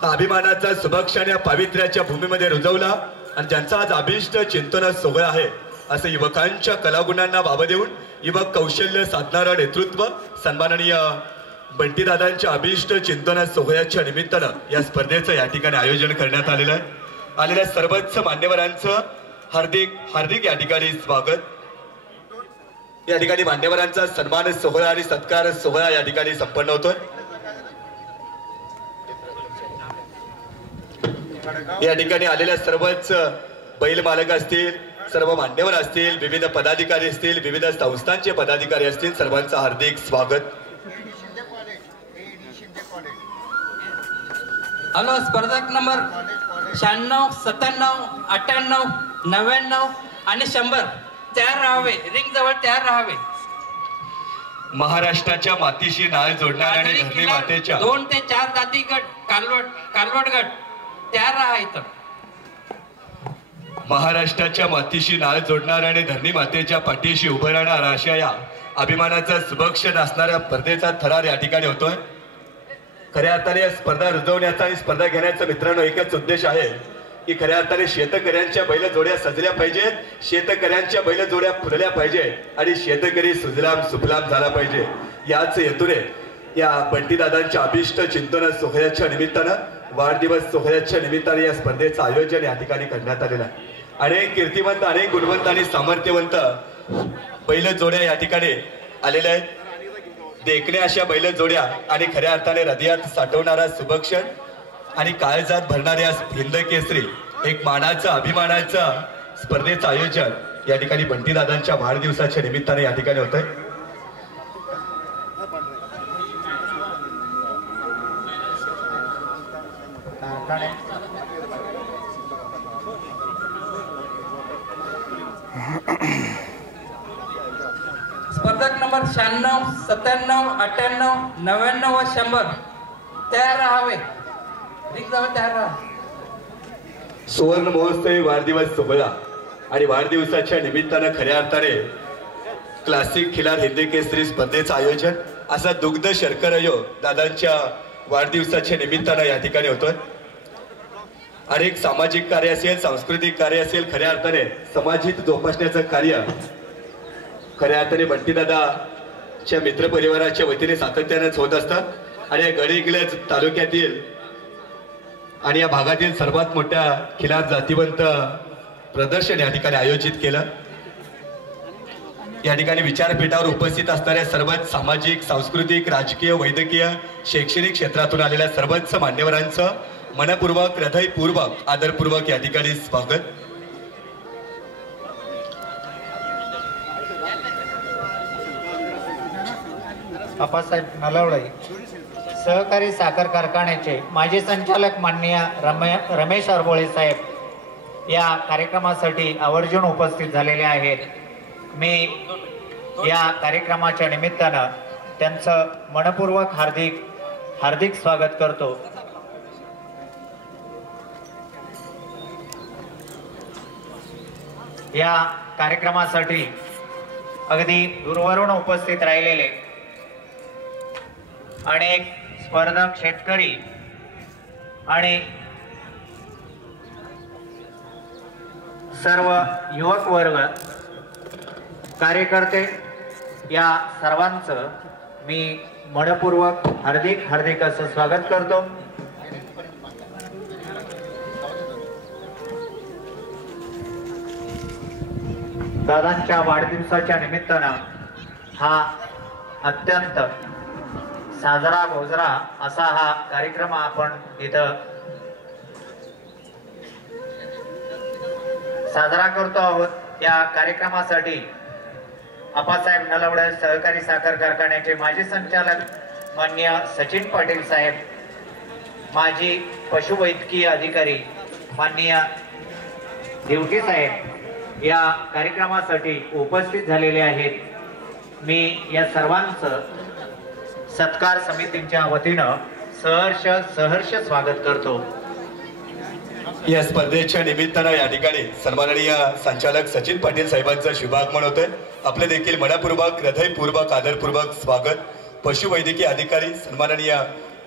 हा अभिमानाचा सुभक्षण या पावित्र्याच्या भूमीमध्ये रुजवला आणि ज्यांचा आज अभिष्ट चिंतन सोहळा आहे, असं युवकांच्या कलागुणांना वाव देऊन युवक कौशल्य साधणारं नेतृत्व, सन्माननीय बंटीदादांच्या अभिष्ट चिंतन सोहळ्याच्या निमित्तानं या स्पर्धेचं या ठिकाणी आयोजन करण्यात आलेलं आहे. आलेल्या सर्वच मान्यवरांचं हार्दिक या ठिकाणी स्वागत. या ठिकाणी मान्यवरांचा सन्मान सोहळा आणि सत्कार सोहळा या ठिकाणी संपन्न होतोय. या ठिकाणी आलेल्या सर्वच बैल मालक असतील, सर्व मान्यवर असतील, विविध पदाधिकारी असतील, विविध संस्थांचे पदाधिकारी असतील, सर्वांचं हार्दिक स्वागत. हॅलो, स्पर्धक नंबर 96, 97, 98, 99 आणि 100 तयार राहावे. रिंग जवळ तयार राहावे. महाराष्ट्राच्या मातीशी नाळ जोडणाऱ्या आणि धरणी मातेच्या 2 ते 4 जाती गट, कालवड गट तयार राहा इथं. महाराष्ट्राच्या मातीशी नाळ जोडणाऱ्या आणि धरणी मातेच्या पाठीशी उभं राहणार अशा या अभिमानाचा सुभक्षण असणाऱ्या स्पर्धेचा थरार या ठिकाणी होतोय. खऱ्या अर्थाने या स्पर्धा रुजवण्याचा आणि स्पर्धा घेण्याचा मित्रांनो एकच उद्देश आहे की खऱ्या अर्थाने शेतकऱ्यांच्या बैल जोड्या सजल्या पाहिजेत, शेतकऱ्यांच्या बैल जोड्या फुलल्या पाहिजेत आणि शेतकरी सुजलाम सुफलाम झाला पाहिजे. याच हेतूने या बंटीदादांच्या अभिष्ट चिंतन सोहळ्याच्या निमित्तानं, वाढदिवस सोहळ्याच्या निमित्ताने या स्पर्धेचं आयोजन या ठिकाणी करण्यात आलेलं आहे. अनेक कीर्तिवंत, अनेक गुणवंत आणि सामर्थ्यवंत बैल जोड्या या ठिकाणी आलेल्या आहेत. देखण्या अशा बैल जोड्या आणि खऱ्या अर्थाने हृदयात साठवणारा सुभक्षण आणि काळजात भरणाऱ्या हिंद केसरी एक मानाचं, अभिमानाचं स्पर्धेचं आयोजन या ठिकाणी बंटीदादांच्या वाढदिवसाच्या निमित्ताने या ठिकाणी होत आहे. स्पर्धक नंबर 96, 97, 98, 99 व 100 तयार राहावे. रिंग जवळ तयार राहा. सुवर्ण महोत्सवी वाढदिवस सोहळा आणि वाढदिवसाच्या निमित्तानं खऱ्या अर्थाने क्लासिक खिलार हिंदी केसरी स्पर्धेचं आयोजन असा दुग्ध शर्करा योग दादांच्या वाढदिवसाच्या निमित्तानं या ठिकाणी होतोय. अनेक सामाजिक कार्य असेल, सांस्कृतिक कार्य असेल, खऱ्या अर्थाने समाजहित जोपासण्याचं कार्य खऱ्या अर्थाने बंटीदादाच्या मित्रपरिवाराच्या वतीने सातत्यानेच होत असतात आणि या गडहिंग्लज तालुक्यातील आणि या भागातील सर्वात मोठ्या खिलार जातीवंत प्रदर्शन या ठिकाणी आयोजित केलं. या ठिकाणी विचारपीठावर उपस्थित असणाऱ्या सर्वच सामाजिक, सांस्कृतिक, राजकीय, वैद्यकीय, शैक्षणिक क्षेत्रातून आलेल्या सर्वच मान्यवरांचं मनपूर्वक, हृदयपूर्वक, आदरपूर्वक या ठिकाणी स्वागत. आप्पासाहेब नलवडे, सहकारी साखर कारखान्याचे माजी संचालक माननीय रमेश अरबोळे साहेब या कार्यक्रमासाठी आवर्जून उपस्थित झालेले आहेत. मी या कार्यक्रमाच्या निमित्तानं त्यांचं मनपूर्वक हार्दिक स्वागत करतो. या कार्यक्रमासाठी अगदी दूरवरून उपस्थित राहिलेले अनेक स्पर्धक शेतकरी आणि सर्व युवक वर्ग कार्यकर्ते या सर्वांचं मी मनपूर्वक हार्दिक असं स्वागत करतो. दादांच्या वाढदिवसाच्या निमित्तानं हा अत्यंत साजरा गोजरा असा हा कार्यक्रम आपण इथं साजरा करतो आहोत. या कार्यक्रमासाठी आप्पासाहेब नलवडे सहकारी साखर कारखान्याचे माजी संचालक माननीय सचिन पाटील साहेब, माजी पशुवैद्यकीय अधिकारी माननीय देवटी साहेब या कार्यक्रमासाठी उपस्थित झालेले आहेत. मी या सर्वांचं सत्कार समितीच्या वतीनं सहर्ष स्वागत करतो. या स्पर्धेच्या निमित्तानं या ठिकाणी सन्माननीय संचालक सचिन पाटील साहेबांचं शुभागमन होतंय. आपले देखील मनपूर्वक हृदयपूर्वक आदरपूर्वक स्वागत. पशुवैद्यकीय अधिकारी सन्माननीय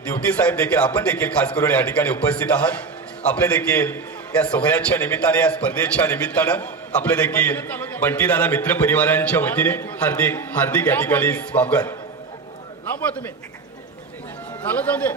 ड्युटी साहेब देखील आपण देखील खास करून या ठिकाणी उपस्थित आहात. आपले देखील या सोहळ्याच्या निमित्ताने या स्पर्धेच्या निमित्तानं आपले देखील बंटीदादा मित्र परिवारांच्या वतीने हार्दिक या ठिकाणी स्वागत. तुम्ही चालत जाऊ दे.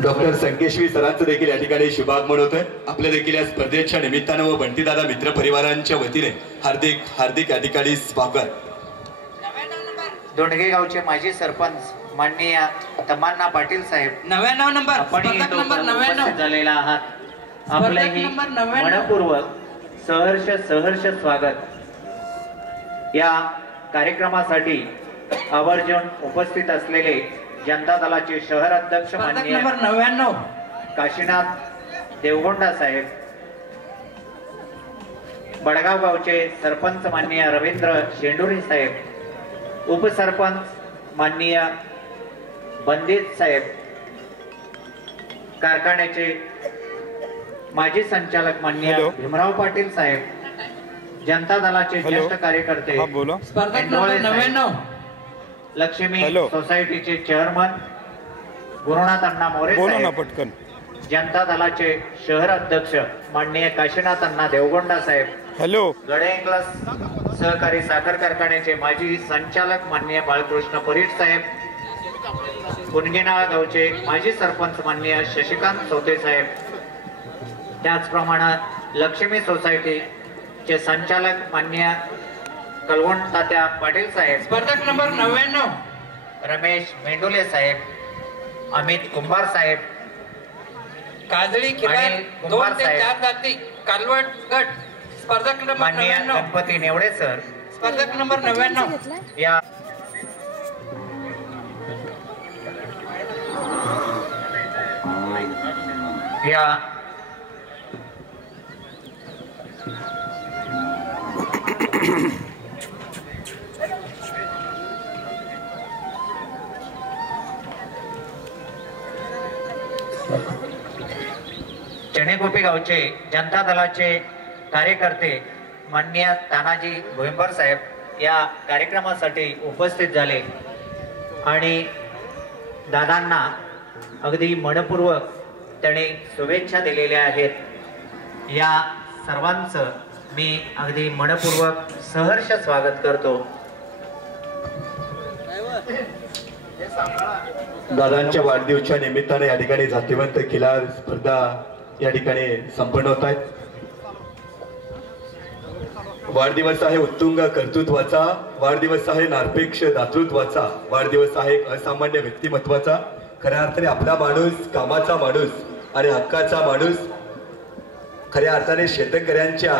डॉक्टर संकेश्वी सरांचं देखील या ठिकाणी शुभागमन होतंय. आपले देखील या स्पर्धेच्या निमित्तानं व बंटीदादा मित्र परिवारांच्या वतीने हार्दिक या ठिकाणी स्वागत. दोंडगे गावचे माजी सरपंच माननीय तमन्ना पाटील साहेब, 99 नंबर आपण स्पर्धक नंबर 99 उपस्थित झालेला आहात. आपलेही मनपूर्वक सहर्ष स्वागत. या कार्यक्रमासाठी आवर्जून उपस्थित असलेले जनता दलाचे शहर अध्यक्ष माननीय नंबर 99 काशीनाथ देवगोंडा साहेब, बडगाव गावचे सरपंच माननीय रवींद्र शेंडुरी साहेब, उपसरपंच माननीय बंदित साहेब, कारखान्याचे माजी संचालक माननीय भीमराव पाटील साहेब, जनता दलाचे ज्येष्ठ कार्यकर्ते स्पर्धक नंबर 99 लक्ष्मी सोसायटीचे चेअरमन गुरुनाथ अण्णा मोरे साहेब, जनता दलाचे शहर अध्यक्ष माननीय काशीनाथ अण्णा देवगोंडा साहेब, गडेंग्लस सहकारी साखर कारखान्याचे माजी संचालक माननीय बाळकृष्ण परीट साहेब, गुणगेनाळा गावचे माजी सरपंच माननीय शशिकांत चौथे साहेब, त्याचप्रमाणे लक्ष्मी सोसायटीचे संचालक माननीय कलवण तात्या पाटील साहेब, स्पर्धक नंबर 99 रमेश मेंडुले साहेब, अमित कुंभार साहेब, काजळी किरण 2 ते 4 जाती कालवट गट, स्पर्धक नंबर माननीय 99 गणपती नेवडे सर, स्पर्धक नंबर 99 या चणेगोपी गावचे जनता दलाचे कार्यकर्ते माननीय तानाजी भोईंबर साहेब या कार्यक्रमासाठी उपस्थित झाले आणि दादांना अगदी मनपूर्वक त्यांनी शुभेच्छा दिलेल्या आहेत. या सर्वांचं मी अगदी मनपूर्वक सहर्ष स्वागत करतो. दादांच्या वाढदिवसाच्या निमित्ताने या ठिकाणी जातीवंत खिलार स्पर्धा या ठिकाणी संपन्न होत आहेत. वाढदिवस आहे उत्तुंग कर्तृत्वाचा, वाढदिवस आहे नारपेक्ष दातृत्वाचा, वाढदिवस आहे असामान्य व्यक्तिमत्वाचा, खऱ्या अर्थाने आपला माणूस, कामाचा माणूस आणि हक्काचा माणूस, खऱ्या अर्थाने शेतकऱ्यांच्या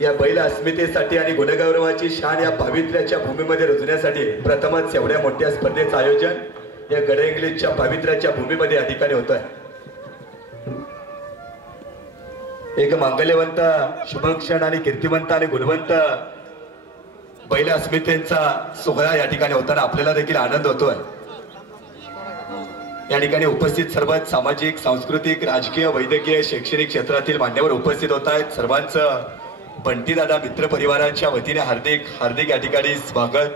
या बैल अस्मितेसाठी आणि गुणगौरवाची शान या पावित्र्याच्या भूमीमध्ये रुजण्यासाठी प्रथमच एवढ्या मोठ्या स्पर्धेचं आयोजन या गडहिंग्लजच्या पावित्र्याच्या भूमीमध्ये या ठिकाणी होत आहे. एक मांगल्यवंत, शुभक्षण आणि कीर्तिवंत आणि गुणवंत बैल अस्मितेचा सोहळा या ठिकाणी होताना आपल्याला देखील आनंद होतोय. या ठिकाणी उपस्थित सर्व सामाजिक, सांस्कृतिक, राजकीय, वैद्यकीय, शैक्षणिक क्षेत्रातील मान्यवर उपस्थित होत आहेत. सर्वांचं बंटीदादा मित्र परिवाराच्या वतीने हार्दिक हार्दिक या ठिकाणी स्वागत.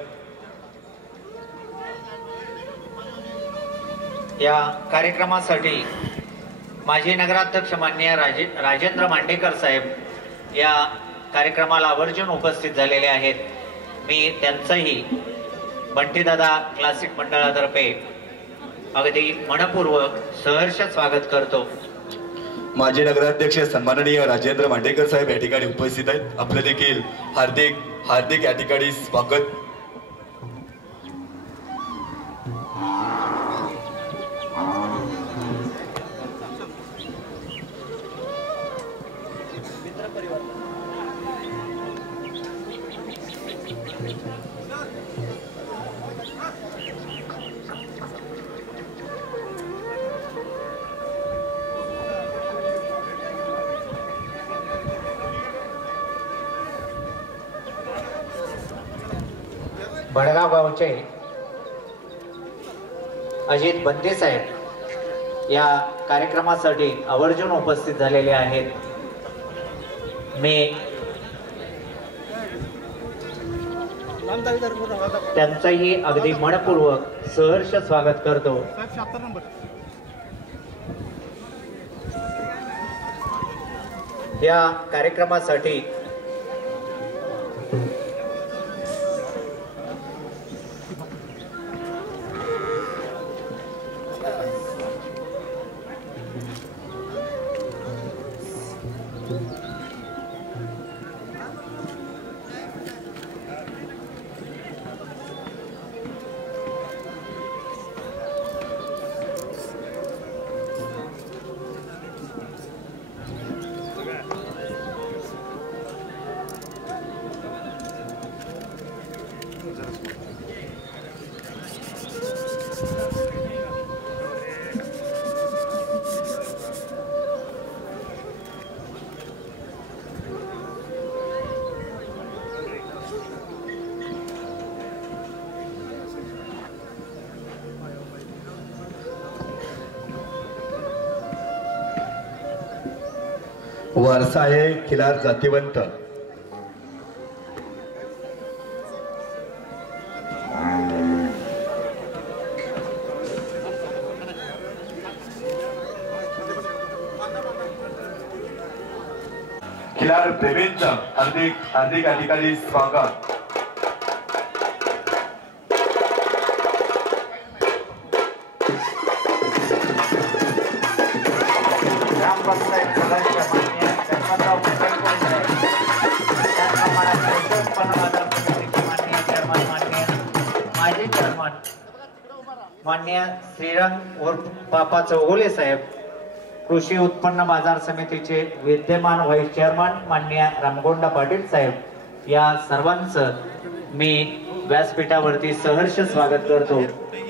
या कार्यक्रमासाठी माजी नगराध्यक्ष माननीय राजेंद्र मांडेकर साहेब या कार्यक्रमाला आवर्जून उपस्थित झालेले आहेत. मी त्यांचंही बंटीदादा क्लासिक मंडळातर्फे अगदी मनपूर्वक सहर्ष स्वागत करतो. माजी नगराध्यक्ष सन्माननीय राजेंद्र मांडेकर साहेब या ठिकाणी उपस्थित आहेत. आपलं देखील हार्दिक हार्दिक या ठिकाणी स्वागत. भडगाव गावचे अजित बंदे साहेब या कार्यक्रमासाठी आवर्जून उपस्थित झालेले आहेत. मी त्यांचंही अगदी मनपूर्वक सहर्ष स्वागत करतो. या कार्यक्रमासाठी वारसा आहे खिलार जातीवंत. खिलार प्रेमींचं हार्दिक हार्दिक या ठिकाणी स्वागत. माजी चेअरमन माननीय श्रीरंग उर्फ बापा चौगुले साहेब, कृषी उत्पन्न बाजार समितीचे विद्यमान व्हाईस चेअरमन माननीय रामगोंडा पाटील साहेब या सर्वांचं मी व्यासपीठावरती सहर्ष स्वागत करतो.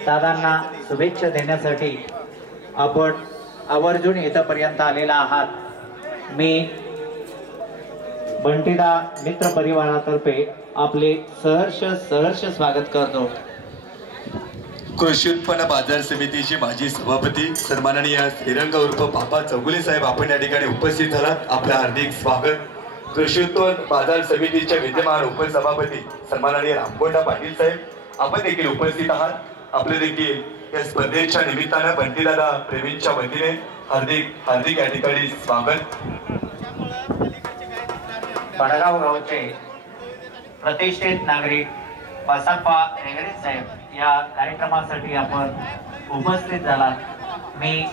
दादांना शुभेच्छा देण्यासाठी आपण आवर्जून इथपर्यंत आलेला आहात. मी बंटीदा मित्र परिवारातर्फे आपले सहर्ष स्वागत करतो. कृषी उत्पन्न बाजार समितीचे माजी सभापती सन्माननीय श्रीरंग उर्फ बापा चौगुले साहेब आपण या ठिकाणी उपस्थित झालात. आपलं हार्दिक स्वागत. कृषी उत्पन्न बाजार समितीचे विद्यमान उपसभापती सन्माननीय रामगोंडा पाटील साहेब आपण देखील उपस्थित आहात. आपले देखील या स्पर्धेच्या निमित्तानं बंटीदादा प्रेमींच्या वतीने हार्दिक हार्दिक या ठिकाणी स्वागत. भडगाव गावचे प्रतिष्ठित नागरिक बसप्पा रेगडे साहेब या कार्यक्रमासाठी आपण उपस्थित झालात. मी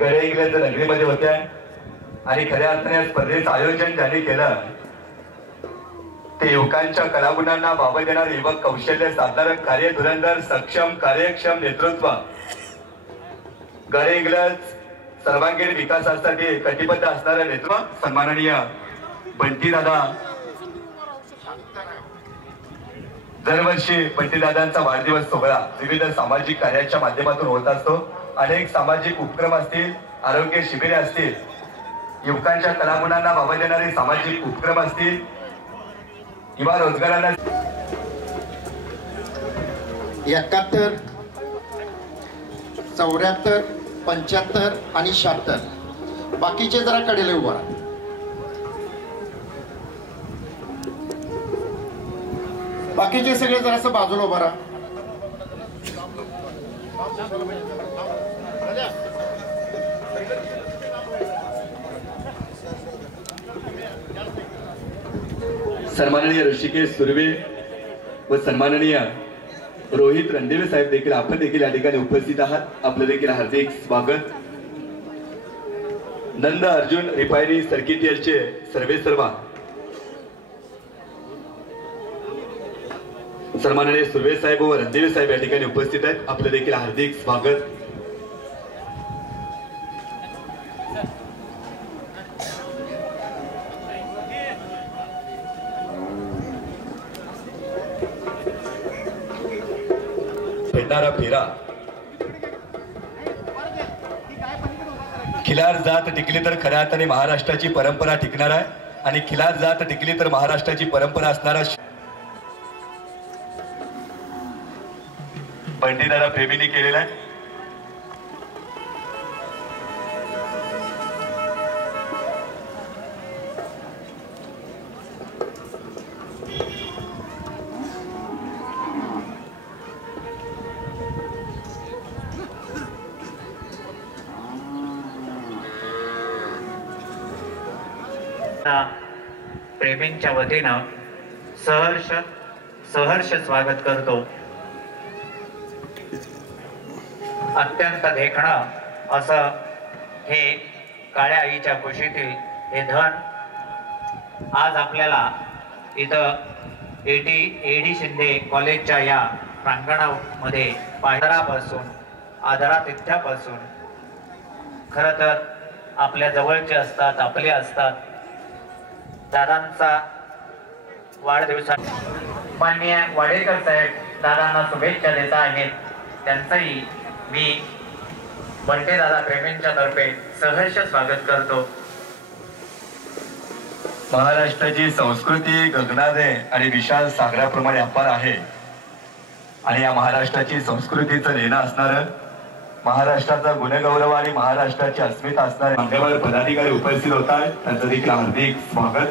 गडहिंग्लज नगरीमध्ये होत्या. आणि खऱ्या अर्थाने या स्पर्धेचं आयोजन ज्यांनी केलं ते युवकांच्या कलागुणांना वाव देणारे युवक कौशल्य साधणारं कार्यधुरंदर सक्षम कार्यक्षम नेतृत्व गडे इंग्रज सर्वांगीण विकासासाठी कटिबद्ध असणारं नेतृत्व सन्माननीय बंटी दादा. दरवर्षी बंटी दादांचा वाढदिवस सोहळा विविध सामाजिक कार्याच्या माध्यमातून होत असतो. अनेक सामाजिक उपक्रम असतील, आरोग्य शिबिरे असतील, युवकांच्या कलागुणांना वाव देणारे सामाजिक उपक्रम असतील, युवा रोजगाराला 71, 74, 75 आणि 76 बाकीचे जरा कडेला उभा राहा. बाकीचे सगळे जरासं बाजूला उभा राहा. सन्माननीय ऋषिकेश सुर्वे व सन्माननीय रोहित रणदेवे साहेब देखील आपण देखील या ठिकाणी उपस्थित आहात. आपलं देखील हार्दिक स्वागत. नंद अर्जुन रिफायनरी सर्किट यार्डचे सर्वेसर्वा सन्माननीय सुर्वे साहेब व रणदेवे साहेब या ठिकाणी उपस्थित आहेत. आपलं देखील हार्दिक स्वागत. फेडणारा फेरा खिलार जात टिकली तर खऱ्या अर्थाने महाराष्ट्राची परंपरा टिकणार आहे आणि खिलार जात टिकली तर महाराष्ट्राची परंपरा असणारा पंडितारा प्रेमींनी केलेला आहे. प्रेमींच्या वतीनं सहर्ष स्वागत करतो. अत्यंत देखणं असं हे काळ्या आईच्या कुशीतील हे धन आज आपल्याला इथं एडी शिंदे कॉलेजच्या या प्रांगणामध्ये आदरातिथ्यापासून खरं तर आपल्या जवळचे असतात, आपले असतात. दादांचा वाढदिवसा माननीय वाडेकर साहेब दादांना शुभेच्छा देत आहेत. त्यांचंही मी बंटे दादा प्रेमींच्या तर्फे सहर्ष स्वागत करतो. महाराष्ट्राची संस्कृती गगनादय आणि विशाल सागराप्रमाणे अपार आहे आणि या महाराष्ट्राची संस्कृतीचं लेणं असणारं, महाराष्ट्राचा गुणगौरव आणि महाराष्ट्राची अस्मिता असणारे मान्यवर पदाधिकारी उपस्थित होत आहेत. त्यांचं देखील हार्दिक स्वागत.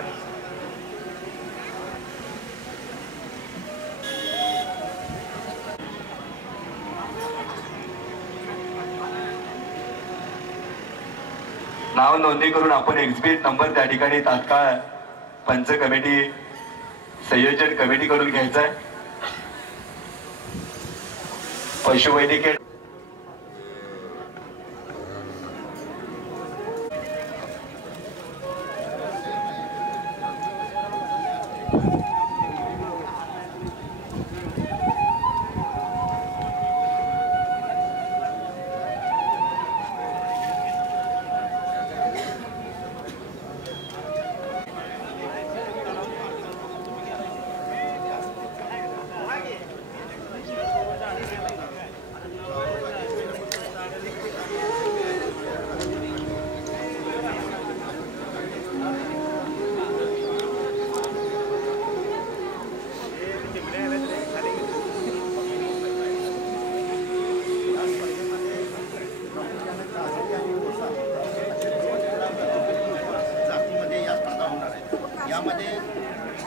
नाव नोंदणी करून आपण एक्झिबिट नंबर त्या ठिकाणी तात्काळ पंच कमिटी संयोजन कमिटी कडून घ्यायचा आहे. पशुवैद्यकीय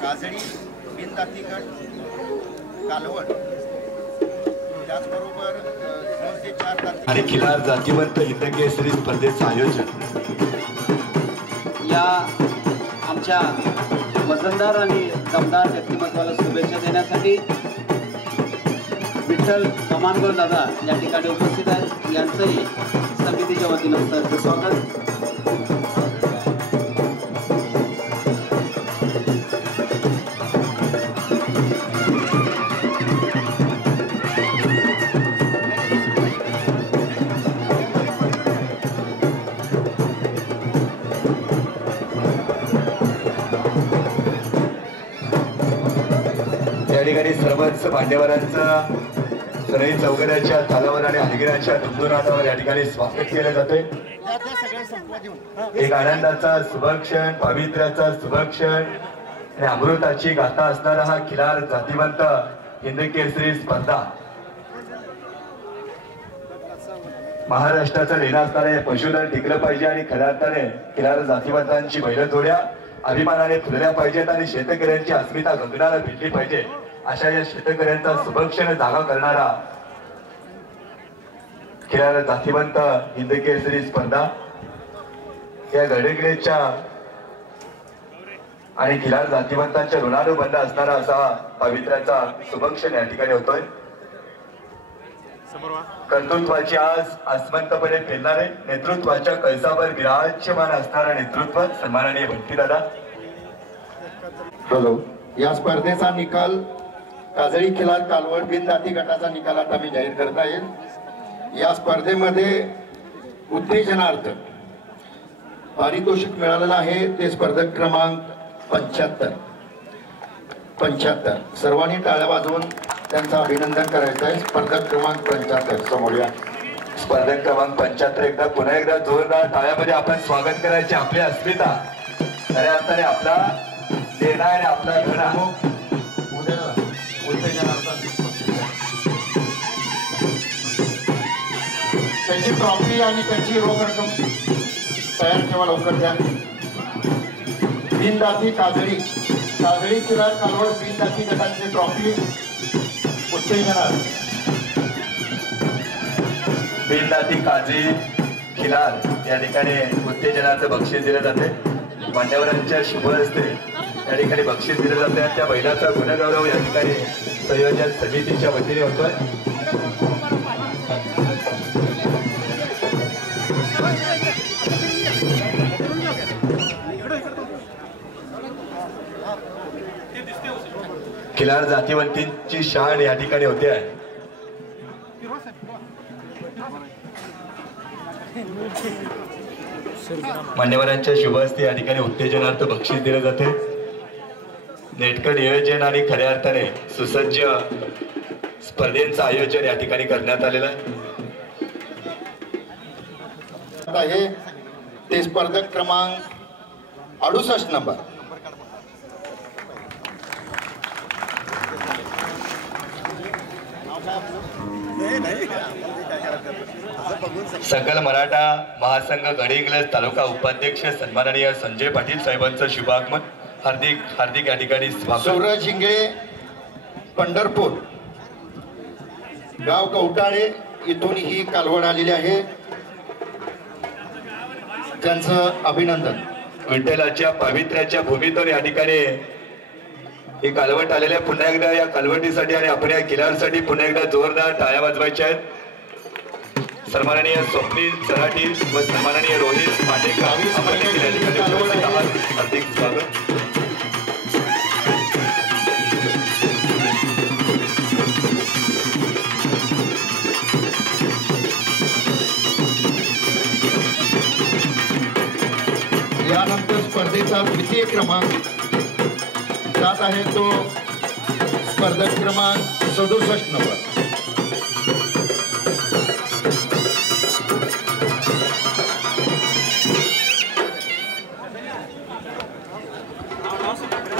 काजळी, बिनदाती गट, कालवड, त्याचबरोबर 2 ते 4 दाती आणि खिलार जातीवंत हिंदकेसरी स्पर्धेचं आयोजन या आमच्या वजनदार आणि दमदार व्यक्तिमत्वाला शुभेच्छा देण्यासाठी विठ्ठल कमानकर दादा या ठिकाणी उपस्थित आहेत. यांचंही समितीच्या वतीनं स्वागत. ठिकाणी सर्वच मान्यवरांचं सनई चौघड्याच्या तालावर आणि हलगिराच्या धुमधुनाटावर या ठिकाणी स्वागत केलं जाते। एक आनंदाचा शुभक्षण, पावित्र्याचा शुभक्षण आणि अमृताची गाथा असणारा हा खिलार जातीवंत हिंदकेसरी स्पर्धा महाराष्ट्राचा लेणा असणारे पशुधन टिकलं पाहिजे आणि खऱ्या अर्थाने खिलार जातीवंतांची बैल जोड्या अभिमानाने फुलल्या पाहिजेत आणि शेतकऱ्यांची अस्मिता गगनाला भिडली पाहिजे अशा या शेतकऱ्यांचा शुभक्षण जागा करणारा खिलार जातीवंत हिंदकेसरी स्पर्धा या गडगिळेच्या आणि खिलार जातीवंतांच्या ऋणानुबंध असणारा असा पवित्राचा शुभक्षण या ठिकाणी होतोय। कर्तृत्वाची आज आसमंतपणे पेलणारे नेतृत्वाच्या कळसावर विराजमान असणारा नेतृत्व सन्माननीय भट्टी दादा। या स्पर्धेचा निकाल काजळी खिलार कालवड बिनदाती गटाचा निकाल आता मी जाहीर करता येईल। या स्पर्धेमध्ये उत्तेजनार्थ पारितोषिक मिळालेलं आहे ते स्पर्धक क्रमांक 75 सर्वांनी टाळ्या वाजवून त्यांचं अभिनंदन करायचं आहे। स्पर्धक क्रमांक 75 समोर या। स्पर्धक क्रमांक 75 एकदा पुन्हा एकदा जोरदार टाळ्यामध्ये आपण स्वागत करायचे। आपली अस्मिता खऱ्या अर्थाने आपला देणा आणि आपला धडा त्यांची ट्रॉफी आणि त्यांची रोख रक्कम तयार ठेवा लवकर द्या। बिनदाती काजळी खिलार कालवड बिनदाती गटाची ट्रॉफी उत्तेजनार्थ बिनदाती काजळी खिलार या ठिकाणी उत्तेजनाचं बक्षीस दिलं जाते। मान्यवरांच्या शुभ हस्ते या ठिकाणी बक्षीस दिलं जाते आणि त्या बैलाचा गुणगौरव या ठिकाणी संयोजन समितीच्या वतीने होतोय। खिलार जातीवंतींची शान या ठिकाणी होते आहे। मान्यवरांच्या शुभ हस्ते या ठिकाणी उत्तेजनार्थ बक्षीस दिले जाते। नेटकं नियोजन आणि खऱ्या अर्थाने सुसज्ज स्पर्धेचं आयोजन या ठिकाणी करण्यात आलेलं आहे। ते स्पर्धक क्रमांक 68 नंबर सकल मराठा महासंघ गडहिंग्लज तालुका उपाध्यक्ष सन्माननीय संजय पाटील साहेबांचं शुभागमन हार्दिक या ठिकाणी स्वागत। सूरज हिंगळे पंढरपूर गाव कवटाळे इथून ही कालवड आलेली आहे, त्यांचं अभिनंदन। विठ्ठलाच्या पावित्र्याच्या भूमीतून या ठिकाणी ही कालवट आलेल्या पुन्हा एकदा या कालवटीसाठी आणि आपण या खिलारसाठी पुन्हा एकदा जोरदार टाळ्या वाजवायच्या आहेत। सन्माननीय स्वप्नील सराठी व सन्माननीय रोहित पांडेकर हार्दिक स्वागत। यानंतर स्पर्धेचा द्वितीय क्रमांक जात आहे तो स्पर्धक क्रमांक 67 नंबर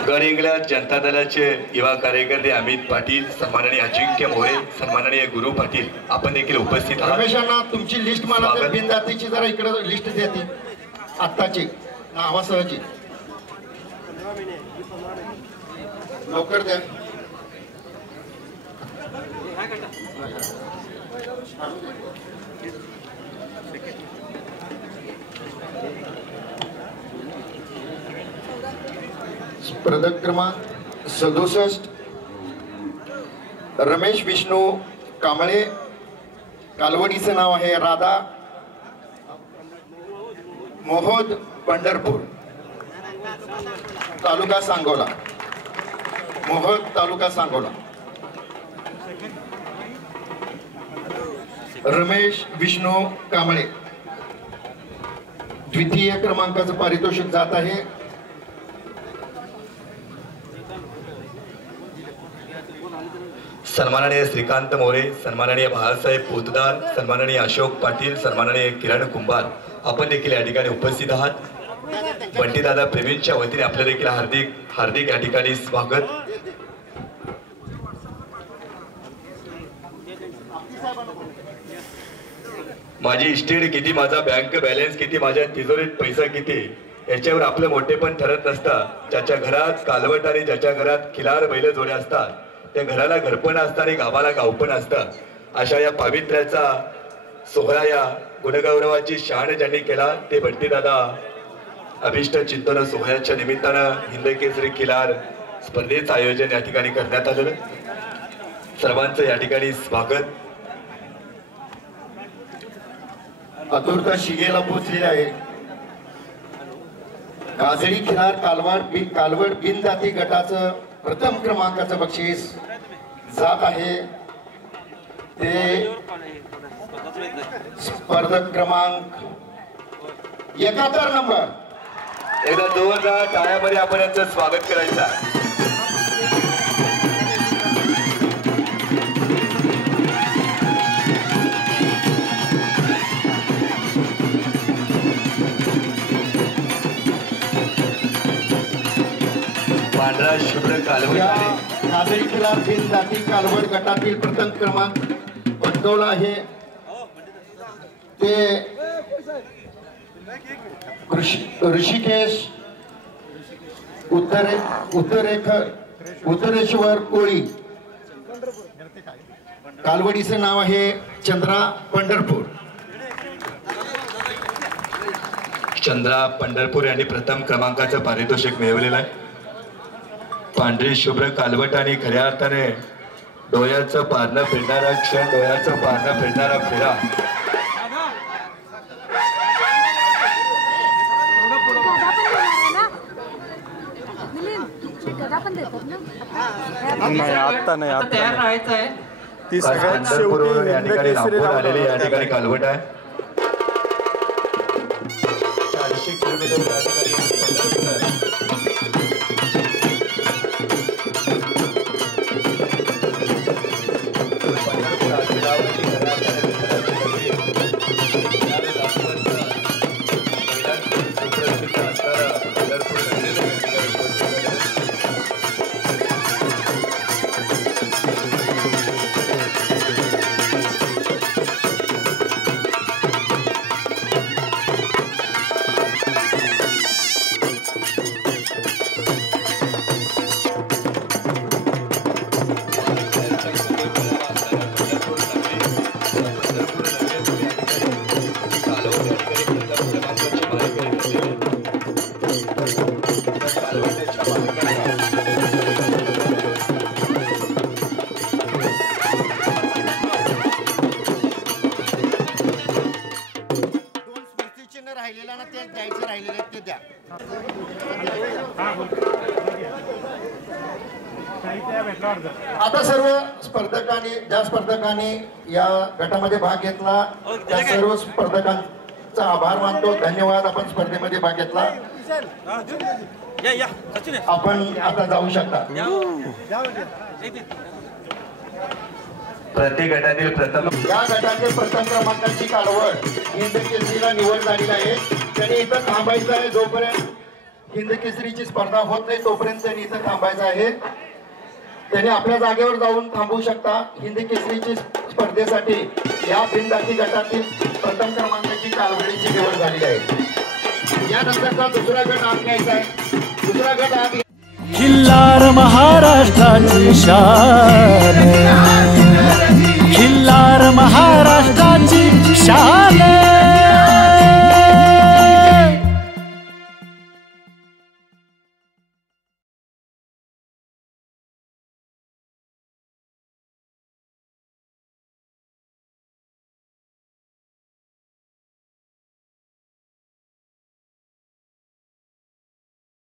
गडहिंग्लज जनता दलाचे युवा कार्यकर्ते अमित पाटील, सन्माननीय अजिंक्य मोरे, सन्माननीय गुरु पाटील आपण देखील उपस्थित आहात। रमेशांना तुमची लिस्ट मला बिनदातीची जरा इकडे लिस्ट देते आत्ताची नावासहची लवकर द्या। स्पर्धक क्रमांक 67 रमेश विष्णू कांबळे, कालवडीचं नाव आहे राधा मोहोद, पंढरपूर तालुका सांगोला, मोहोद तालुका सांगोला। रमेश विष्णू कांबळे द्वितीय क्रमांकाचं पारितोषिक जात आहे। सन्माननीय श्रीकांत मोरे, सन्माननीय बाळासाहेब पोतदार, सन्माननीय अशोक पाटील, सन्माननीय किरण कुंभार आपण देखील या ठिकाणी उपस्थित आहात। बंटीदादा प्रेमींच्या वतीने आपलं देखील हार्दिक हार्दिक या ठिकाणी स्वागत। माझी इस्टेट किती, माझा बँक बॅलन्स किती, माझ्या तिजोरीत पैसा किती याच्यावर आपलं मोठेपण ठरत नसतं। ज्याच्या घरात कालवट आणि ज्याच्या घरात खिलार बैल जोड्या असतात त्या घराला घरपण असतं आणि गावाला गावपण असतं। अशा या पावित्र्याचा सोहळा, या गुणगौरवाची शान ज्यांनी केला ते बंटीदादा अभिष्ट चिंतन सोहळ्याच्या निमित्तानं हिंद केसरी खिलार स्पर्धेचं आयोजन या ठिकाणी करण्यात आलेलं। सर्वांचं या ठिकाणी स्वागत। आतुरता शिगेला पोचलेला आहे। काजळी खिलार कालवड बिनजाती गटाचं प्रथम क्रमांकाचं बक्षीस जात आहे ते स्पर्धक क्रमांक 71 नंबर। एकदा जोरदार टाळ्यामध्ये आपण यांचं स्वागत करायचं। पांढरा शुभ्र कालवड काजळी खिलार बिनजाती कालवड गटातील प्रथम क्रमांक पटकावला आहे ते ऋषिकेश उत्तरेश्वर कोळी। कालवडीचं नाव आहे चंद्रा पंढरपूर। चंद्रा पंढरपूर यांनी प्रथम क्रमांकाचं पारितोषिक मिळवलेलं आहे। पांढरी शुभ्र कालवट आणि खऱ्या अर्थाने डोळ्याचं पारणं फिरणारा क्षण, डोळ्याचं पारणं फिरणारा फेरा। तयार राहायचं आहे। ती सगळ्यात शेवटी या ठिकाणी राबवून आलेली या ठिकाणी कालवट आहे। 400 किलोमीटर या ठिकाणी आता सर्व स्पर्धकांनी ज्या स्पर्धकांनी या गटामध्ये भाग घेतला त्या सर्व स्पर्धकांचा आभार मानतो। धन्यवाद। आपण स्पर्धेमध्ये भाग घेतला। आपण आता जाऊ शकता। प्रत्येक गटातील प्रथम या गटातील प्रथम क्रमांकाची कालवड हिंद केसरीला निवड झालेली आहे। त्यांनी इथं थांबायचं आहे। जोपर्यंत हिंद केसरीची स्पर्धा होत नाही तोपर्यंत त्यांनी इथं थांबायचं आहे। त्यांनी आपल्या जागेवर जाऊन थांबू शकता। हिंद केसरीची स्पर्धेसाठी या बिनजाती गटातील प्रथम क्रमांकाची कालवडीची निवड झालेली आहे। यानंतरचा दुसरा गट आत घ्यायचा आहे। दुसरा गट आत खिल्लार महाराष्ट्राची शान, खिल्लार